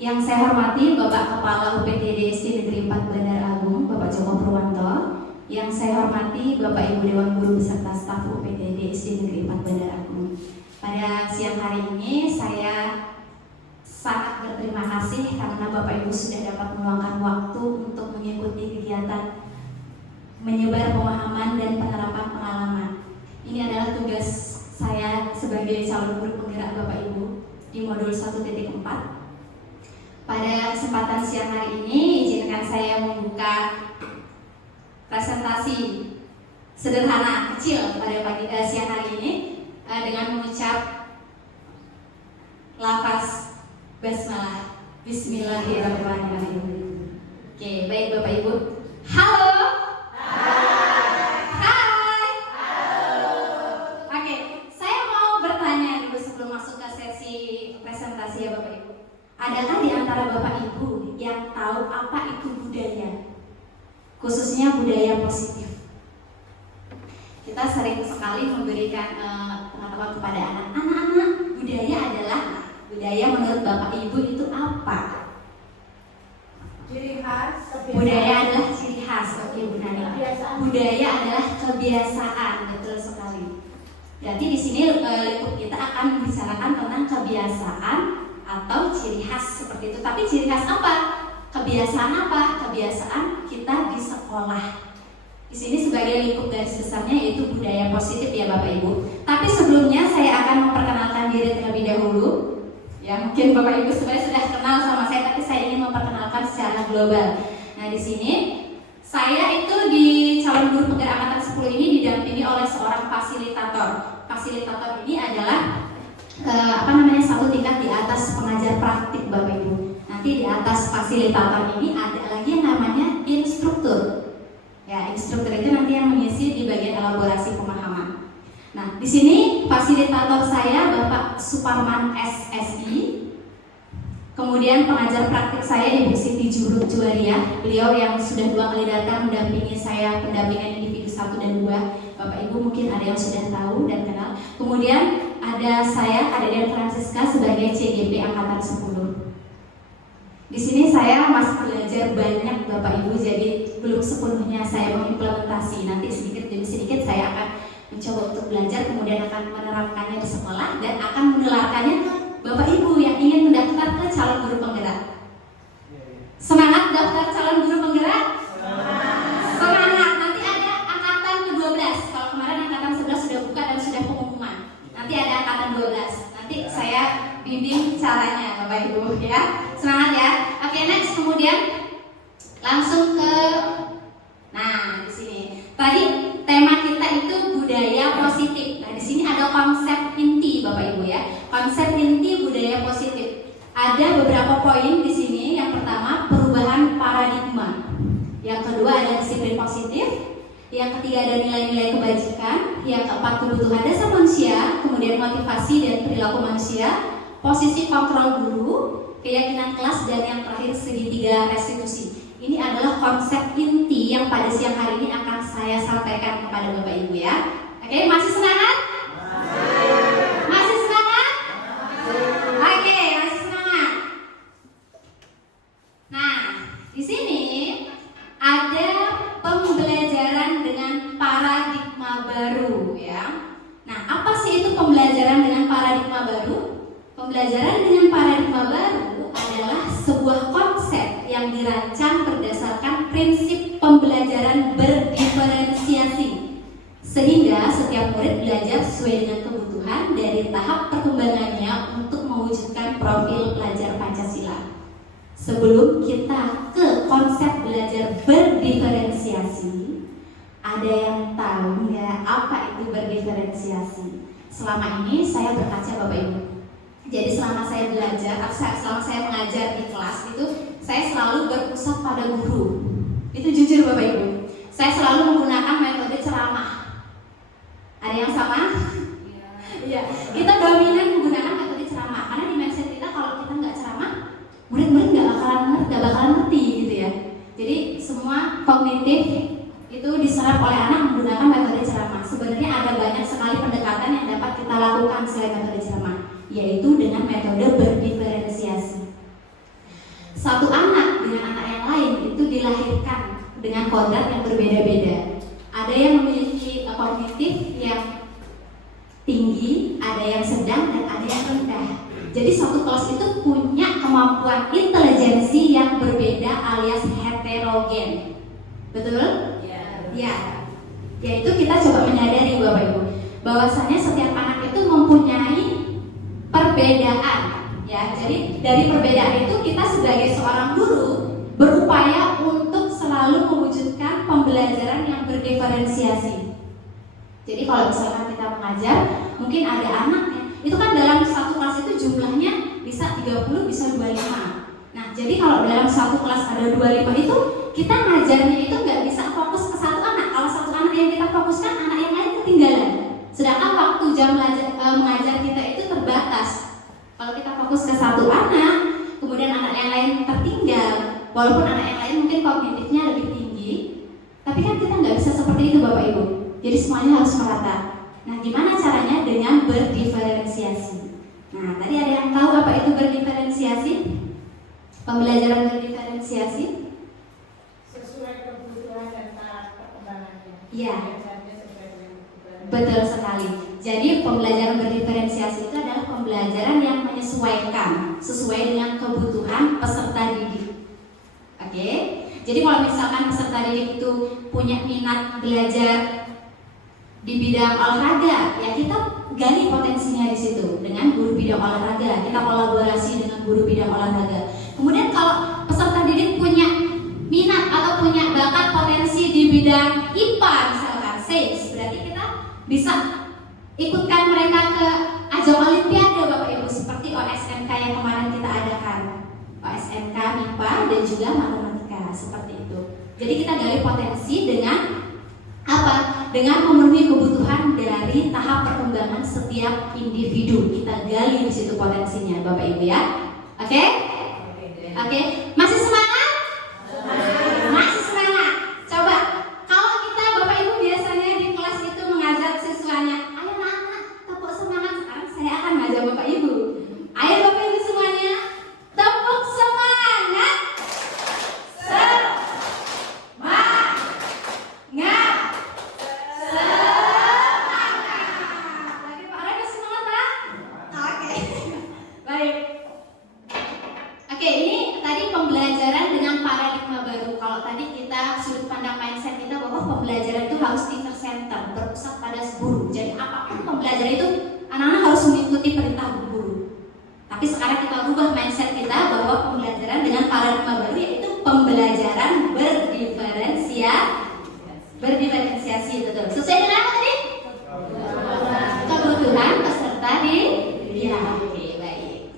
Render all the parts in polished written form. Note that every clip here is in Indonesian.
Yang saya hormati Bapak Kepala UPTD SD Negeri 4 Bandar Agung, Bapak Joko Purwanto. Yang saya hormati Bapak Ibu Dewan Guru beserta staf UPTD SD Negeri 4 Bandar Agung. Pada siang hari ini saya sangat berterima kasih karena Bapak Ibu sudah dapat meluangkan waktu untuk mengikuti kegiatan menyebar pemahaman dan penerapan pengalaman. Ini adalah tugas saya sebagai calon guru penggerak Bapak Ibu di modul 1.4. Pada kesempatan siang hari ini, izinkan saya membuka presentasi sederhana kecil pada siang hari ini dengan mengucap lafaz basmalah. Bismillahirrahmanirrahim. Oke, baik Bapak Ibu. Halo. Hai. Oke, saya mau bertanya dulu sebelum masuk ke sesi presentasi ya Bapak Ibu. Adakah di antara Bapak Ibu yang tahu apa itu budaya? Khususnya budaya positif. Kita sering sekali memberikan pengetahuan kepada anak-anak, budaya menurut Bapak Ibu itu apa? Ciri khas. Budaya adalah ciri khas, oke Bu Nani. Budaya adalah kebiasaan, betul sekali. Jadi di sini lingkup kita akan membicarakan tentang kebiasaan atau ciri khas seperti itu. Tapi ciri khas apa? Kebiasaan apa? Kebiasaan kita di sekolah. Di sini sebagai lingkup garis besarnya yaitu budaya positif ya Bapak Ibu. Tapi sebelumnya saya akan memperkenalkan diri terlebih dahulu. Ya mungkin Bapak Ibu sebenarnya sudah kenal sama saya, tapi saya ingin memperkenalkan secara global. Nah di sini saya itu di calon guru penggerak angkatan 10 ini didampingi oleh seorang fasilitator. Fasilitator ini adalah satu tingkat di atas pengajar praktik Bapak Ibu. Nanti di atas fasilitator ini ada lagi yang namanya instruktur. Ya, instruktur itu nanti yang mengisi di bagian elaborasi pemahaman. Nah, di sini fasilitator saya Bapak Suparman SSI. Kemudian pengajar praktik saya Ibu Siti Jurut Juwaria. Beliau yang sudah 2 kali datang mendampingi saya pendampingan individu 1 dan 2. Bapak Ibu mungkin ada yang sudah tahu dan kenal. Kemudian ada saya, Adelia Francisca sebagai CGP angkatan 10. Di sini saya masih belajar banyak Bapak Ibu, jadi belum sepenuhnya saya mengimplementasi. Nanti sedikit demi sedikit saya akan mencoba untuk belajar, kemudian akan menerapkannya di sekolah dan akan menularkannya ke Bapak Ibu yang ingin mendaftar ke calon guru penggerak. Semangat daftar calon guru penggerak? Semangat. Nanti ada angkatan ke-12. Kalau kemarin angkatan 11 sudah buka dan sudah pengumuman. Nanti ada angkatan 12. Nanti saya bimbing caranya Bapak Ibu ya. Semangat ya. Oke, next kemudian langsung ke di sini. Tadi tema kita itu budaya positif. Nah, di sini ada konsep inti Bapak Ibu ya. Konsep inti budaya positif. Ada beberapa poin di sini. Yang pertama, perubahan paradigma. Yang kedua ada disiplin positif. Yang ketiga ada nilai-nilai kebajikan. Yang keempat kebutuhan dasar manusia. Kemudian motivasi dan perilaku manusia. Posisi kontrol guru, keyakinan kelas, dan yang terakhir segitiga restitusi. Ini adalah konsep inti yang pada siang hari ini akan saya sampaikan kepada Bapak Ibu ya. Oke, masih semangat? Masih semangat? Oke, masih semangat. Nah, di sini ada pembelajaran dengan paradigma baru ya. Nah, apa sih itu pembelajaran dengan paradigma baru? Pembelajaran dengan paradigma baru adalah sebuah konsep yang dirancang berdasarkan prinsip pembelajaran berdiferensiasi, sehingga setiap murid belajar sesuai dengan kebutuhan dari tahap perkembangannya untuk mewujudkan profil pelajar Pancasila. Sebelum kita ke konsep belajar berdiferensiasi, ada yang tahu ya apa itu berdiferensiasi? Selama ini saya berkaca Bapak Ibu. Jadi selama saya belajar, selama saya mengajar di kelas itu, saya selalu berpusat pada guru. Itu jujur Bapak Ibu. Saya selalu menggunakan metode ceramah. Ada yang sama? Iya. Kita dominan menggunakan metode ceramah karena di mindset kita kalau kita nggak ceramah, murid-murid nggak bakalan ngerti gitu ya. Jadi semua kognitif itu diserap oleh anak menggunakan metode ceramah. Sebenarnya ada banyak sekali pendekatan yang dapat kita lakukan selain metode ceramah, yaitu dengan metode berdiferensiasi. satu anak dengan anak yang lain itu dilahirkan dengan kodrat yang berbeda-beda. Ada yang memiliki kognitif yang tinggi, ada yang sedang, dan ada yang rendah. Jadi suatu kelas itu punya kemampuan intelijensi yang berbeda alias heterogen. Betul? Ya. Yaitu kita coba menyadari Bapak Ibu bahwasanya setiap anak itu mempunyai perbedaan. Ya, jadi dari perbedaan itu kita sebagai seorang guru berupaya untuk selalu mewujudkan pembelajaran yang berdiferensiasi. Jadi kalau misalkan kita mengajar, mungkin ada anaknya, itu kan dalam satu kelas itu jumlahnya bisa 30, bisa 25. Nah, jadi kalau dalam satu kelas ada 25 itu, kita ngajarnya itu nggak bisa fokus ke satu anak. Kalau satu anak yang kita fokuskan, anak yang lain ketinggalan. Sedangkan waktu jam mengajar kita itu terbatas. Kalau kita fokus ke satu anak, kemudian anak yang lain tertinggal, walaupun anak yang lain mungkin kognitifnya lebih tinggi, tapi kan kita nggak bisa seperti itu Bapak Ibu. Jadi semuanya harus merata. Nah, gimana caranya? Dengan berdiferensiasi. Nah, tadi ada yang tahu apa itu berdiferensiasi? Pembelajaran berdiferensiasi? Sesuai kebutuhan dan taraf perkembangannya. Iya. Betul sekali. Jadi pembelajaran berdiferensiasi itu adalah pembelajaran yang menyesuaikan sesuai dengan kebutuhan peserta didik. Oke? Jadi kalau misalkan peserta didik itu punya minat belajar di bidang olahraga, ya kita gali potensinya di situ dengan guru bidang olahraga. Kita kolaborasi dengan guru bidang olahraga. Kemudian kalau peserta didik punya minat atau punya bakat potensi di bidang IPA misalkan, sains, berarti kita bisa ikutkan mereka ke ajang olimpiade Bapak Ibu seperti OSMK yang kemarin kita adakan. OSMK MIPA dan juga matematika seperti itu. Jadi kita gali potensi dengan apa? Dengan memenuhi kebutuhan dari tahap perkembangan setiap individu. Kita gali di situ potensinya Bapak Ibu ya. Oke? Oke. Masih semangat? Masih semangat. Coba kalau kita Bapak Ibu biasanya di kelas itu mengajak siswanya, ayo anak-anak tepuk semangat. Sekarang saya akan mengajak Bapak Ibu. Ayo Bapak Ibu semuanya tepuk semangat. Oke, ini tadi pembelajaran dengan paradigma baru. Kalau tadi kita sudut pandang mindset kita bahwa pembelajaran itu harus teacher center, berpusat pada guru. Jadi apapun pembelajaran itu anak-anak harus mengikuti perintah guru. Tapi sekarang kita rubah mindset kita bahwa pembelajaran dengan paradigma baru yaitu pembelajaran berdiferensiasi, betul. Sesuai dengan apa tadi? Kebutuhan peserta didik. Ya, oke, baik.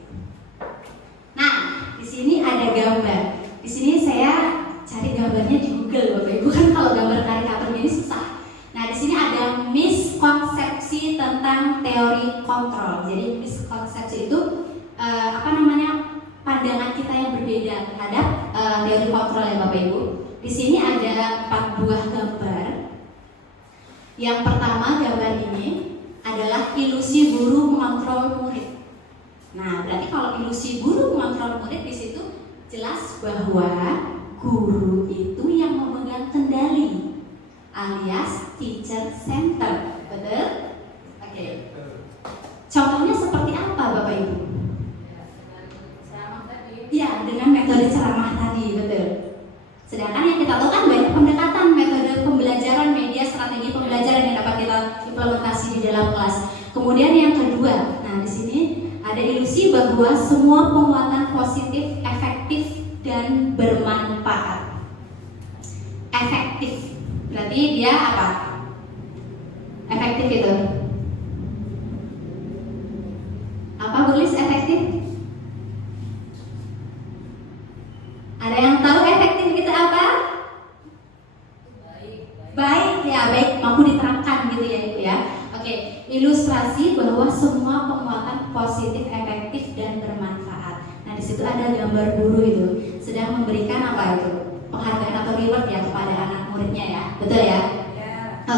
Nah, di sini ada gambar. Di sini saya cari gambarnya di Google, Bapak Ibu, kan kalau gambar karikatur ini susah. Nah, di sini ada miskonsepsi tentang teori kontrol. Jadi miskonsepsi itu pandangan kita yang berbeda terhadap teori kontrol ya Bapak Ibu. Di sini ada 4 buah gambar. Yang pertama gambar ini adalah ilusi guru mengontrol murid. Nah, berarti kalau ilusi guru mengontrol murid di situ jelas bahwa guru itu yang memegang kendali, alias teacher center, betul? Oke. Contohnya seperti apa, Bapak Ibu? Ya, dengan metode ceramah tadi, betul. Sedangkan yang kita tahu kan banyak pendekatan metode pembelajaran, media, strategi pembelajaran yang dapat kita implementasi di dalam kelas. Kemudian yang kedua, nah di sini ada ilusi bahwa semua penguatan positif, efektif, dan bermanfaat. Efektif, berarti dia apa? Efektif itu apa, Bulis? Efektif? Ada yang tahu efektif itu apa? Baik ya, baik, mampu diterangkan gitu ya Ibu ya. Oke, ilustrasi bahwa semua penguatan positif, efektif, dan bermanfaat. Nah di situ ada gambar guru itu sedang memberikan apa itu? Penghargaan atau reward ya kepada anak muridnya ya, betul ya?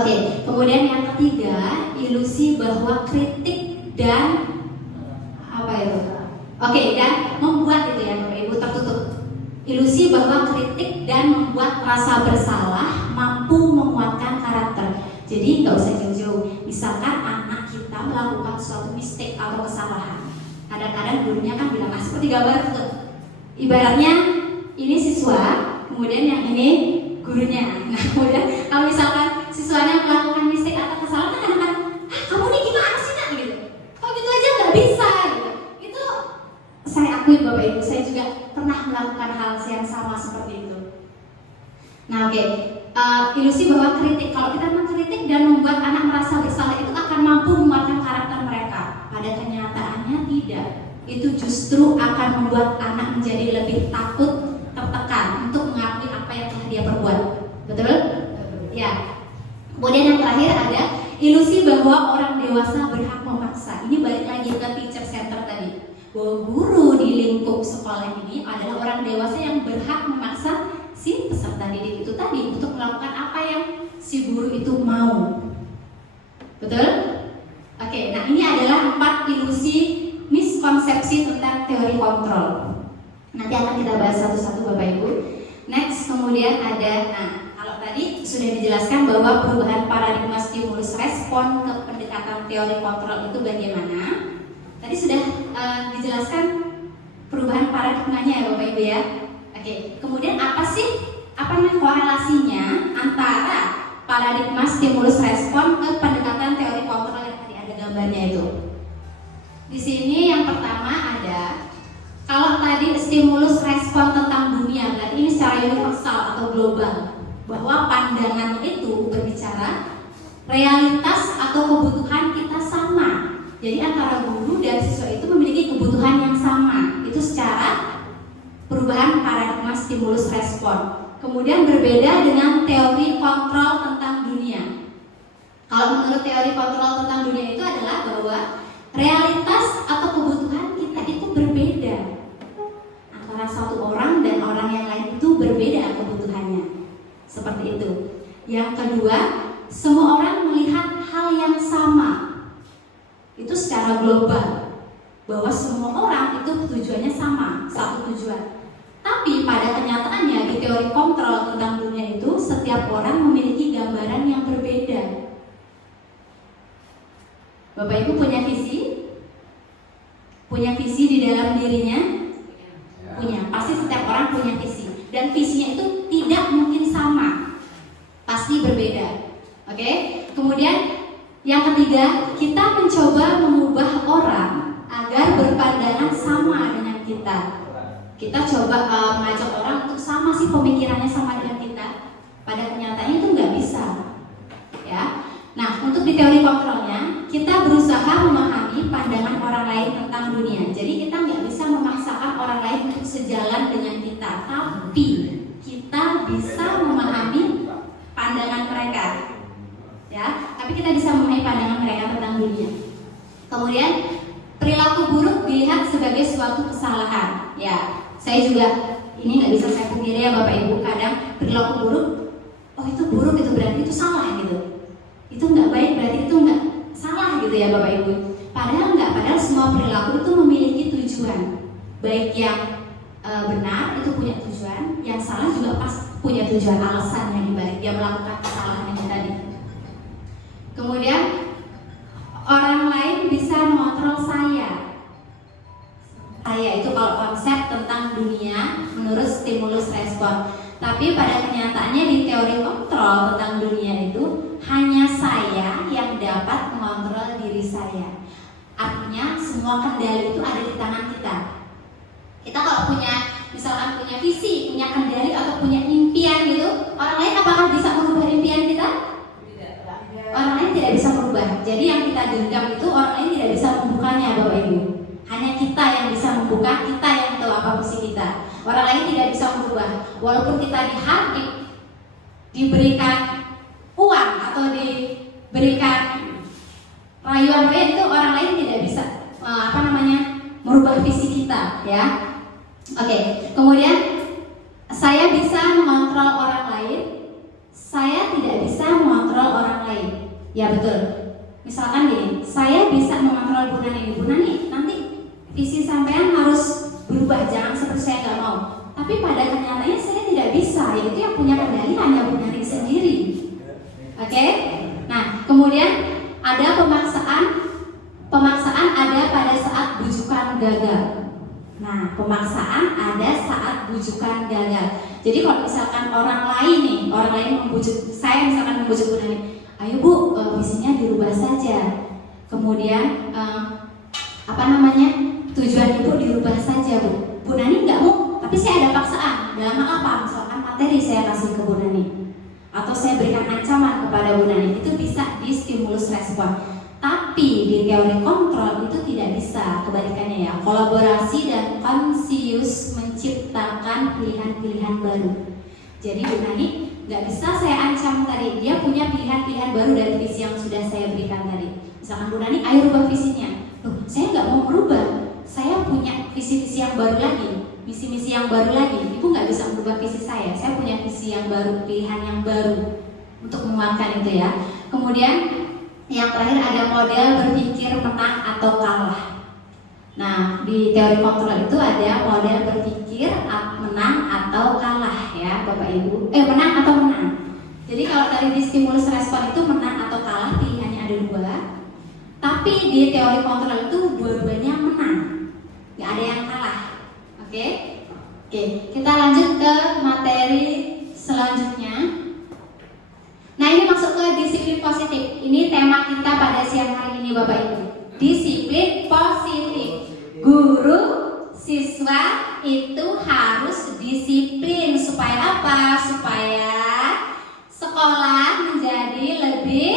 Oke, kemudian yang ketiga, ilusi bahwa kritik dan apa itu? Oke, dan membuat itu ya Bapak Ibu tertutup. Ilusi bahwa kritik dan membuat rasa bersalah mampu menguatkan karakter. Jadi nggak usah jauh-jauh. Misalkan anak kita melakukan suatu mistake atau kesalahan, kadang-kadang gurunya kan bilang, seperti gambar itu, ibaratnya ini siswa, kemudian yang ini gurunya. Nah kemudian kalau misalkan siswanya melakukan mistake atau kesalahan, kadang-kadang, kamu nih gimana sih nak gitu? Kok gitu aja nggak bisa gitu. Itu saya akui Bapak Ibu, saya juga pernah melakukan hal yang sama seperti itu. Nah ilusi bahwa kritik, kalau kita mengkritik dan membuat anak merasa bersalah itu akan mampu menguatkan karakter mereka. Pada kenyataannya tidak. Itu justru akan membuat anak menjadi lebih takut, tertekan untuk mengakui apa yang telah dia perbuat. Betul? Ya. Kemudian yang terakhir ada ilusi bahwa orang dewasa berhak memaksa. Ini balik lagi ke teacher center tadi, bahwa guru di lingkup sekolah ini adalah orang dewasa yang berhak memaksa si peserta didik itu tadi untuk melakukan apa yang si guru itu mau. Betul? Oke, nah ini adalah 4 ilusi miskonsepsi tentang teori kontrol. Nanti akan kita bahas satu-satu Bapak Ibu. Next, kemudian ada, kalau tadi sudah dijelaskan bahwa perubahan paradigma stimulus respon ke pendekatan teori kontrol itu bagaimana. Tadi sudah dijelaskan perubahan paradigmanya ya Bapak Ibu ya. Oke, kemudian apa korelasinya antara paradigma stimulus respon ke pendekatan teori kontrol yang tadi ada gambarnya itu? Di sini yang pertama ada, kalau tadi stimulus respon tentang dunia, berarti ini secara universal atau global, bahwa pandangan itu berbicara realitas atau kebutuhan kita sama. Jadi antara guru dan siswa itu memiliki kebutuhan yang sama. Itu secara perubahan paradigma stimulus respon. Kemudian berbeda dengan teori kontrol tentang dunia. Kalau menurut teori kontrol tentang dunia itu adalah bahwa realitas atau kebutuhan kita itu berbeda. Antara satu orang dan orang yang lain itu berbeda kebutuhannya. Seperti itu. Yang kedua, semua orang melihat hal yang sama. Itu secara global, bahwa semua orang itu tujuannya sama, satu tujuan. Tapi pada kenyataannya di teori kontrol tentang dunia itu setiap orang memiliki gambaran yang berbeda. Bapak Ibu punya visi? Punya visi di dalam dirinya? Punya. Pasti setiap orang punya visi. Dan visinya itu tidak mungkin sama. Pasti berbeda. Oke? Kemudian yang ketiga, kita mencoba mengubah orang agar berpandangan sama dengan kita. Kita coba mengajak orang untuk sama sih pemikirannya sama dengan kita. Pada kenyataannya itu nggak bisa, ya. Nah, untuk di teori kontrolnya, kita berusaha memahami pandangan orang lain tentang dunia. Jadi kita nggak bisa memaksakan orang lain untuk sejalan dengan kita, tapi kita bisa memahami pandangan mereka, ya. Tapi kita bisa memahami pandangan mereka tentang dunia. Kemudian perilaku buruk dilihat sebagai suatu kesalahan, ya. Saya juga ini nggak bisa saya pungkiri ya Bapak Ibu, kadang perilaku buruk, oh itu buruk, itu berarti itu salah gitu, itu nggak baik berarti itu nggak salah gitu ya Bapak Ibu. Padahal nggak, padahal semua perilaku itu memiliki tujuan, baik yang benar itu punya tujuan, yang salah juga pas punya tujuan, alasan yang dibalik dia melakukan kesalahan yang tadi. Kemudian orang lain bisa mengontrol saya itu kalau konsep tentang dunia menurut stimulus respon. Tapi pada kenyataannya di teori kontrol tentang dunia itu hanya saya yang dapat mengontrol diri saya. Artinya semua kendali itu ada di tangan kita. Kita kalau misalkan punya visi, punya kendali atau punya impian gitu, orang lain apakah bisa merubah impian kita? Tidak. Orang lain tidak bisa merubah. Jadi yang kita genggam itu orang lain tidak bisa membukanya Bapak Ibu. Hanya kita yang bisa membuka, kita yang tahu apa visi kita. Orang lain tidak bisa merubah. Walaupun kita diberikan uang atau diberikan rayuan itu, orang lain tidak bisa merubah visi kita, ya. Oke. Kemudian saya bisa mengontrol orang lain, saya tidak bisa mengontrol orang lain. Ya betul. Misalkan gini, saya bisa mengontrol Bu Nani nanti visi sampean harus berubah, jangan seperti saya nggak mau. tapi pada kenyataannya saya tidak bisa, yaitu yang punya kendali hanya Bu Nani sendiri. Oke? Nah, kemudian ada pemaksaan ada pada saat bujukan gagal. Nah, pemaksaan ada saat bujukan gagal. Jadi kalau misalkan orang lain membujuk saya, misalkan membujuk Bu Nani, ayo Bu, visinya dirubah saja. Kemudian tujuan Ibu dirubah saja Bu. Bu Nani nggak mau, tapi saya ada paksaan. Dalam hal apa? Misalkan materi saya kasih ke Bu Nani, atau saya berikan ancaman kepada Bu Nani, itu bisa di stimulus respon. Tapi di teori kontrol itu tidak bisa, kebalikannya ya. Kolaborasi dan konsius menciptakan pilihan-pilihan baru. Jadi Bu Nani nggak bisa saya ancam tadi, dia punya pilihan-pilihan baru dari visi yang sudah saya berikan tadi. Misalkan Bu Nani, ayo rubah visinya. Loh, saya nggak mau merubah, saya punya visi-visi yang baru lagi, misi-misi yang baru lagi. Ibu nggak bisa merubah visi saya punya visi yang baru, pilihan yang baru untuk menguatkan itu ya. Kemudian yang terakhir ada model berpikir menang atau kalah. Nah, di teori kontrol itu ada model berpikir menang atau kalah ya Bapak Ibu. Menang atau menang. Jadi kalau tadi di stimulus respon itu menang atau kalah, pilihannya ada dua. Tapi di teori kontrol itu dua-duanya menang, nggak ada yang kalah. Oke, kita lanjut ke materi selanjutnya. Nah, ini masuk ke disiplin positif. Ini tema kita pada siang hari ini Bapak Ibu. Disiplin positif. Guru, siswa itu harus disiplin supaya apa? Supaya sekolah menjadi lebih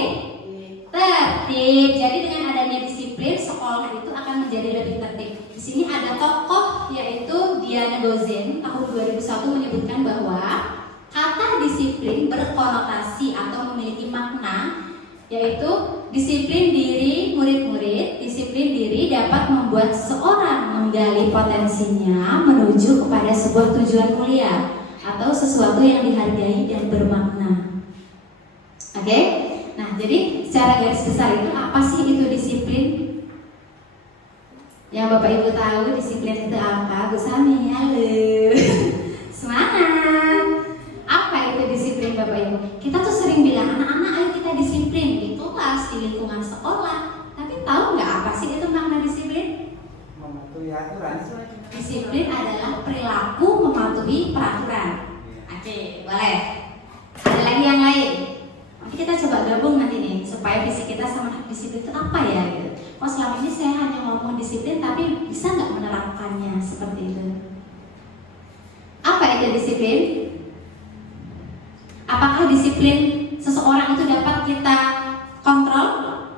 tertib. Jadi dengan adanya disiplin, sekolah itu akan menjadi lebih tertib. Di sini ada tokoh yaitu Diana Gozen tahun 2001 menyebutkan bahwa kata disiplin berkonotasi atau memiliki makna, yaitu disiplin diri murid-murid. Disiplin diri dapat membuat seseorang menggali potensinya menuju kepada sebuah tujuan mulia atau sesuatu yang dihargai dan bermakna. Oke? Nah, jadi secara garis besar itu apa sih itu disiplin? Yang Bapak Ibu tahu disiplin itu apa? Bu Sami, halo. Semangat. Apa itu disiplin Bapak Ibu? Kita tuh sering bilang anak-anak ayo kita disiplin di kelas, di lingkungan sekolah. Tapi tahu nggak apa sih itu makna disiplin? Mematuhi aturan. Disiplin adalah perilaku mematuhi peraturan. Oke, boleh. Ada lagi yang lain? Nanti kita coba gabung nanti nih supaya visi kita sama disiplin itu apa ya gitu. Kok selama ini saya hanya ngomong disiplin tapi bisa nggak menerapkannya seperti itu? Apa itu disiplin? Apakah disiplin seseorang itu dapat kita kontrol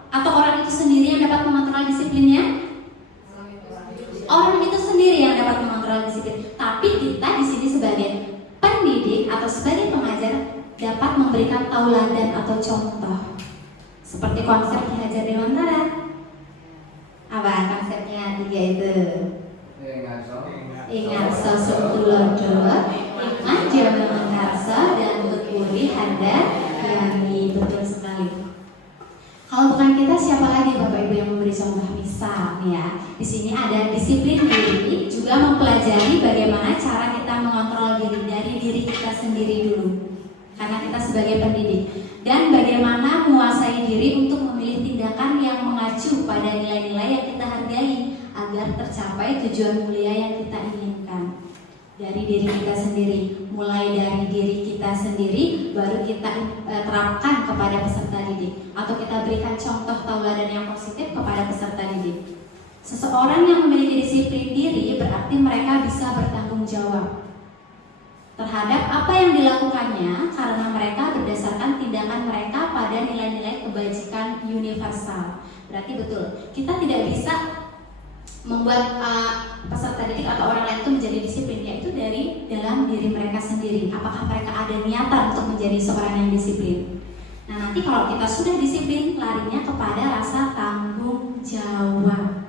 atau orang itu sendiri yang dapat mengontrol disiplinnya? Orang itu sendiri yang dapat mengontrol disiplin. Tapi kita di sini sebagai pendidik atau sebagai pengajar dapat memberikan tauladan atau contoh. Seperti konsep Ki Hajar Dewantara. Apa konsepnya 3 itu? Ingat sosutulodo, ingat jaman karsa, dan tukuri handar yang betul sekali. Kalau bukan kita, siapa lagi Bapak Ibu yang memberi contoh? Misal nih ya, di sini ada disiplin diri, juga mempelajari bagaimana cara kita mengontrol diri dari diri kita sendiri dulu. Karena kita sebagai pendidik, dan bagaimana menguasai diri untuk memilih tindakan yang mengacu pada nilai-nilai yang kita hargai agar tercapai tujuan mulia yang kita inginkan. Dari diri kita sendiri, mulai dari diri kita sendiri, baru kita terapkan kepada peserta didik, atau kita berikan contoh tauladan yang positif kepada peserta didik. Seseorang yang memiliki disiplin diri berarti mereka bisa bertanggung jawab terhadap apa yang dilakukannya, karena mereka berdasarkan tindakan mereka pada nilai-nilai kebajikan universal. Berarti betul, kita tidak bisa membuat peserta didik atau orang lain itu menjadi disiplin, yaitu dari dalam diri mereka sendiri. Apakah mereka ada niatan untuk menjadi seorang yang disiplin? Nah, nanti kalau kita sudah disiplin, larinya kepada rasa tanggung jawab.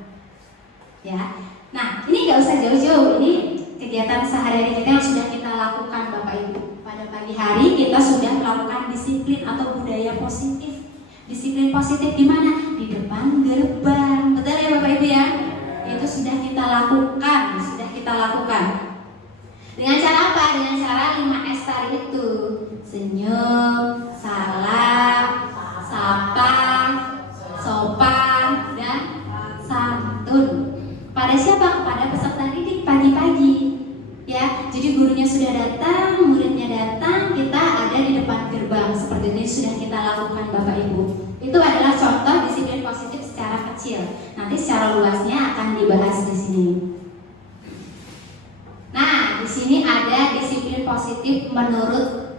Ya, nah ini nggak usah jauh-jauh, ini kegiatan sehari-hari kita yang sudah kita lakukan Bapak Ibu. Pada pagi hari kita sudah melakukan disiplin atau budaya positif. Disiplin positif di mana? Di depan gerbang. Betul ya Bapak Ibu ya? Itu sudah kita lakukan, Dengan cara kecil. Nanti secara luasnya akan dibahas di sini. Nah, di sini ada disiplin positif menurut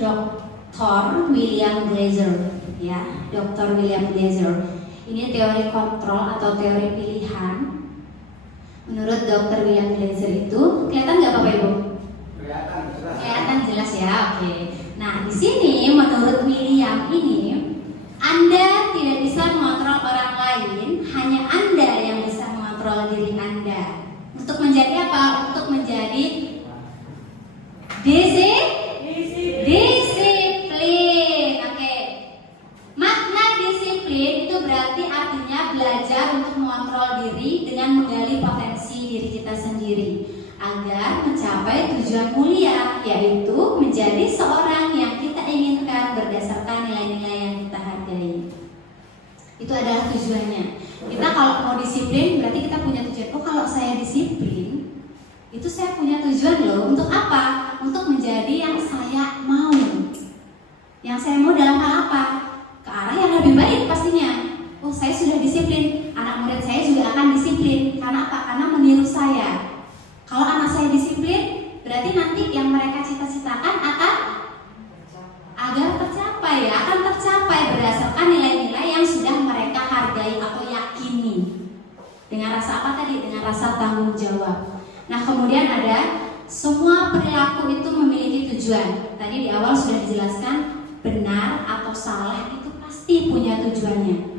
Dr. William Glasser, ya, Dr. William Glasser. Ini teori kontrol atau teori pilihan. Menurut Dr. William Glasser itu, kelihatan nggak Bapak Ibu? Kelihatan jelas ya, oke. Nah, di sini menurut William ini, Anda tidak bisa mengontrol orang lain, hanya Anda yang bisa mengontrol diri Anda. Untuk menjadi apa? Untuk menjadi disiplin. Oke. Makna disiplin itu berarti artinya belajar untuk mengontrol diri dengan menggali potensi diri kita sendiri agar mencapai tujuan mulia, yaitu menjadi seorang yang kita inginkan berdasarkan nilai-nilai yang kita hargai. Itu adalah tujuannya. Kita kalau mau disiplin berarti kita punya tujuan. Oh, kalau saya disiplin, itu saya punya tujuan loh. Untuk apa? Untuk menjadi yang saya mau. Yang saya mau dalam hal apa? Ke arah yang lebih baik pastinya. Oh, saya sudah disiplin, anak murid saya juga akan disiplin. Karena apa? Karena meniru saya. Kalau anak saya disiplin, berarti nanti yang mereka cita-citakan akan tercapai berdasarkan nilai-nilai yang sudah mereka hargai atau yakini. Dengan rasa apa tadi? Dengan rasa tanggung jawab. Nah, kemudian ada semua perilaku itu memiliki tujuan. Tadi di awal sudah dijelaskan, benar atau salah itu pasti punya tujuannya.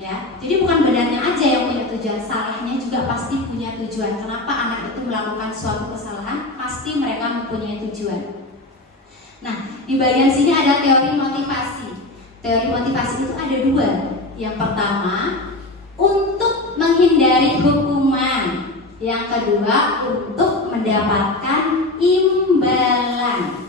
Ya, jadi bukan benarnya aja yang punya tujuan, salahnya juga pasti punya tujuan. Kenapa anak itu melakukan suatu kesalahan? Pasti mereka mempunyai tujuan. Nah, di bagian sini ada teori motivasi. Teori motivasi itu ada dua. Yang pertama, untuk menghindari hukuman. Yang kedua, untuk mendapatkan imbalan.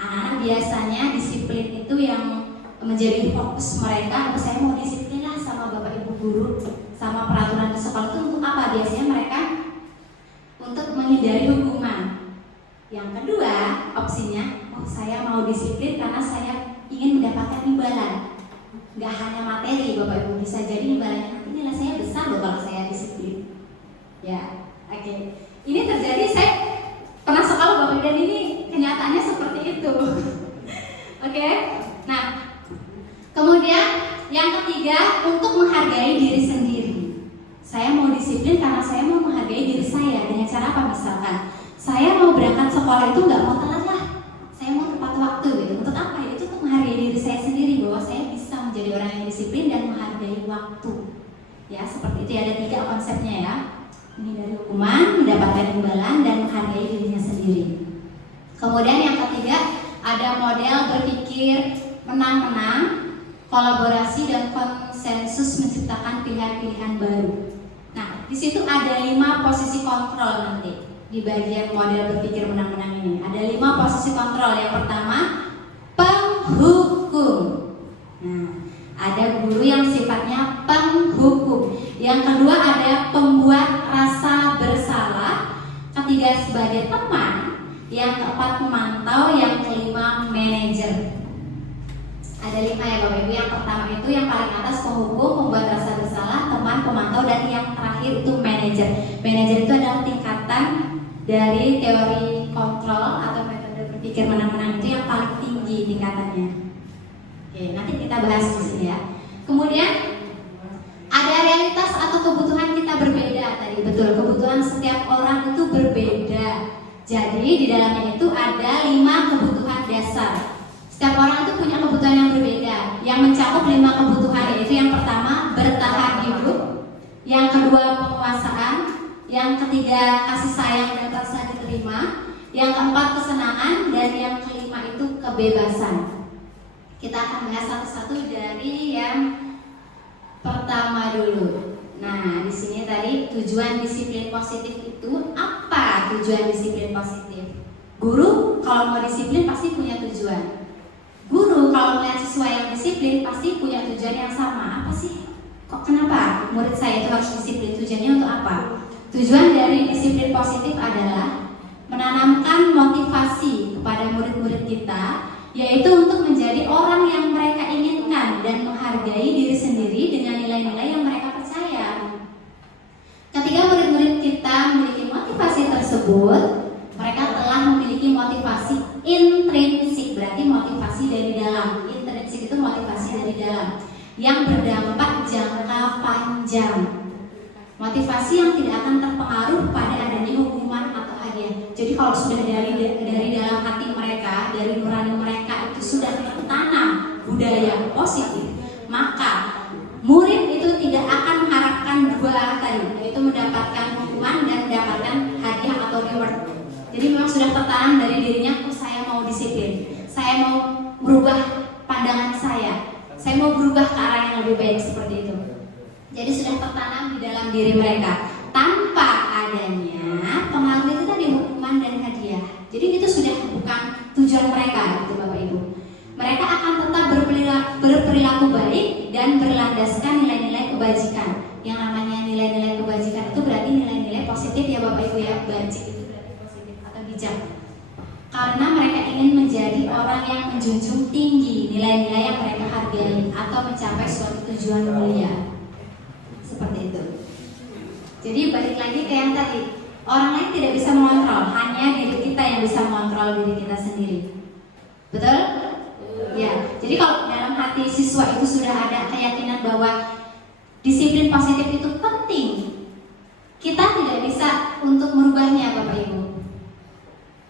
Anak-anak biasanya disiplin itu yang menjadi fokus mereka. Saya mau disiplin lah sama Bapak Ibu guru, sama peraturan di sekolah itu untuk apa? Biasanya mereka untuk menghindari hukuman. Yang kedua opsinya, oh saya mau disiplin karena saya ingin mendapatkan imbalan. Gak hanya materi Bapak Ibu, bisa jadi imbalannya nanti nilai saya besar loh kalau saya disiplin. Ya, oke. Ini terjadi, saya pernah sekolah Bapak Ibu, dan ini kenyataannya seperti itu. Oke. Nah, kemudian yang ketiga, untuk menghargai diri sendiri. Saya mau disiplin karena saya mau menghargai diri saya. Dengan cara apa? Misalkan saya mau berangkat sekolah itu nggak mau telat lah, saya mau tepat waktu gitu. Untuk apa? Itu untuk menghargai diri saya sendiri, bahwa saya bisa menjadi orang yang disiplin dan menghargai waktu. Ya, seperti itu. Ada 3 konsepnya ya. Menghindari hukuman, mendapatkan imbalan, dan menghargai dirinya sendiri. Kemudian yang ketiga, ada model berpikir menang-menang, kolaborasi dan konsensus menciptakan pilihan-pilihan baru. Nah, di situ ada 5 posisi kontrol nanti di bagian model berpikir menang-menang ini. Ada 5 posisi kontrol. Yang pertama, penghukum. Nah, ada guru yang sifatnya penghukum. Yang kedua ada pembuat rasa bersalah. Ketiga sebagai teman. Yang keempat memantau. Yang kelima manajer. Ada 5 ya Bapak Ibu. Yang pertama itu yang paling atas penghukum, pembuat rasa bersalah, teman, pemantau, dan yang terakhir itu manajer. Manajer itu adalah tingkatan dari teori kontrol atau metode berpikir menang-menang, itu yang paling tinggi tingkatannya. Oke, nanti kita bahas di sini ya. Kemudian ada realitas atau kebutuhan kita berbeda tadi. Betul, kebutuhan setiap orang itu berbeda. Jadi di dalamnya itu ada 5 kebutuhan dasar. Setiap orang itu punya kebutuhan yang berbeda, yang mencakup 5 kebutuhan, yaitu yang pertama bertahan hidup, yang kedua penguasaan, yang ketiga kasih sayang dan rasa diterima, yang keempat kesenangan, dan yang kelima itu kebebasan. Kita akan bahas satu-satu dari yang pertama dulu. Nah, di sini tadi tujuan disiplin positif itu apa? Tujuan disiplin positif. Guru kalau mau disiplin pasti punya tujuan. Guru kalau melihat siswa yang disiplin pasti punya tujuan yang sama. Apa sih? Kok kenapa murid saya itu harus disiplin? Tujuannya untuk apa? Tujuan dari disiplin positif adalah menanamkan motivasi kepada murid-murid kita, yaitu untuk menjadi orang yang mereka inginkan dan menghargai diri sendiri dengan nilai-nilai tersebut, mereka telah memiliki motivasi intrinsik, berarti motivasi dari dalam. Intrinsik itu motivasi dari dalam yang berdampak jangka panjang. Motivasi yang tidak akan terpengaruh pada adanya hukuman atau hadiah. Jadi kalau sudah dari dalam hati mereka, dari nurani mereka itu sudah tertanam budaya positif, maka murid itu tidak akan mengharapkan dua tadi, yaitu mendapatkan hukuman dan mendapatkan hadiah atau reward. Jadi memang sudah tertanam dari dirinya, saya mau disiplin, saya mau merubah pandangan saya mau berubah ke arah yang lebih baik seperti itu. Jadi sudah tertanam di dalam diri mereka tanpa adanya pengaruh itu tadi hukuman dan hadiah. Jadi itu sudah bukan tujuan mereka, gitu Bapak Ibu. Mereka akan tetap berperilaku baik dan berlandaskan nilai-nilai kebajikan. Yang namanya nilai-nilai kebajikan itu berarti nilai-nilai positif ya Bapak Ibu ya. Bajik itu berarti positif atau bijak. Karena mereka ingin menjadi orang yang menjunjung tinggi nilai-nilai yang mereka hargai atau mencapai suatu tujuan mulia. Seperti itu. Jadi balik lagi ke yang tadi, orang lain tidak bisa mengontrol, hanya diri kita yang bisa mengontrol diri kita sendiri. Betul? Ya. Jadi kalau dalam hati siswa itu sudah ada keyakinan bahwa disiplin positif itu penting, kita tidak bisa untuk merubahnya Bapak Ibu.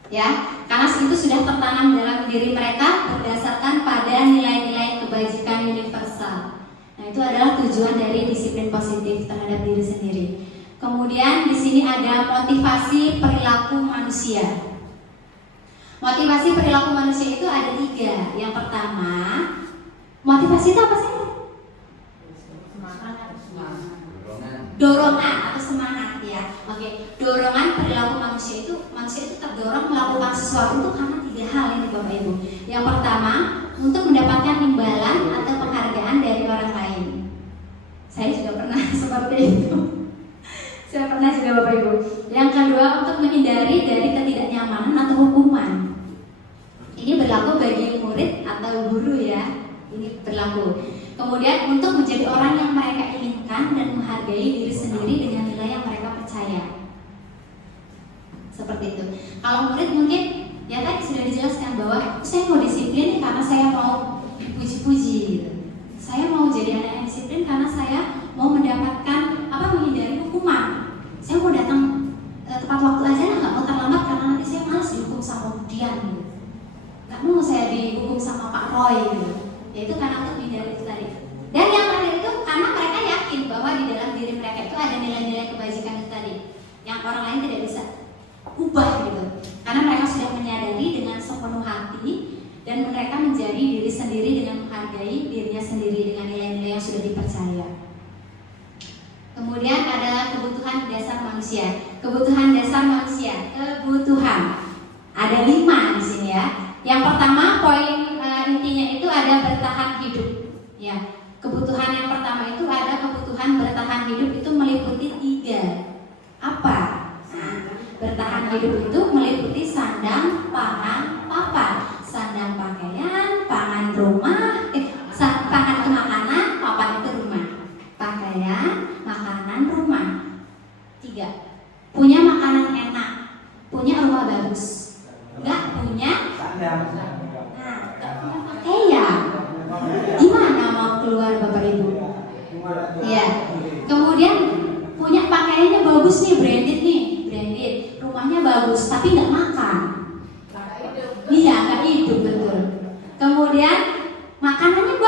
Ya, karena itu sudah tertanam dalam diri mereka berdasarkan pada nilai-nilai kebajikan universal. Nah, itu adalah tujuan dari disiplin positif terhadap diri sendiri. Kemudian di sini ada motivasi perilaku manusia. Motivasi perilaku manusia itu ada 3. Yang pertama, motivasi itu apa sih? Dorongan atau semangat ya. Oke, dorongan perilaku manusia itu terdorong melakukan sesuatu itu karena 3 hal ini Bapak Ibu. Yang pertama, untuk mendapatkan imbalan atau penghargaan dari orang lain. Saya juga pernah seperti itu. Saya pernah juga Bapak Ibu. Yang kedua, untuk menghindari dari ketidaknyamanan atau hukuman. Ini berlaku bagi murid atau guru ya. Ini berlaku. Kemudian untuk menjadi orang yang mereka inginkan dan menghargai diri sendiri dengan nilai yang mereka percaya. Seperti itu. Kalau murid mungkin ya tadi sudah dijelaskan bahwa saya mau disiplin karena saya mau dipuji-puji gitu. Saya mau jadi anak yang disiplin karena saya mau mendapatkan menghindari hukuman. Saya mau datang tepat waktu aja lah, nggak mau terlambat karena nanti saya malas dihukum sama Dian gitu. Nggak mau saya dihukum sama Pak Roy gitu. Yaitu karena untuk menghindari itu tadi. Dan yang terakhir itu karena mereka yakin bahwa di dalam diri mereka itu ada nilai-nilai kebajikan itu tadi yang orang lain tidak bisa ubah gitu. Karena mereka sudah menyadari dengan sepenuh hati dan mereka menjadi diri sendiri dengan menghargai dirinya sendiri dengan nilai-nilai yang sudah dipercaya. Kemudian adalah kebutuhan dasar manusia. Kebutuhan dasar manusia, kebutuhan. Ada 5 di sini ya. Yang pertama poin intinya itu ada bertahan hidup. Ya, kebutuhan yang pertama itu ada kebutuhan bertahan hidup itu meliputi 3. Apa? Nah, bertahan hidup itu meliputi sandang, pangan, papan. Sandang pakaian, pangan rumah, pangan itu makanan, papan itu rumah. Pakaian, makanan, rumah. 3. Punya makanan enak, punya rumah bagus. Enggak punya pakaian. Gimana mau keluar Bapak Ibu? Ya. Kemudian punya pakaiannya bagus nih, branded. Rumahnya bagus, tapi nggak makan. Iya, nggak hidup betul. Kemudian makanannya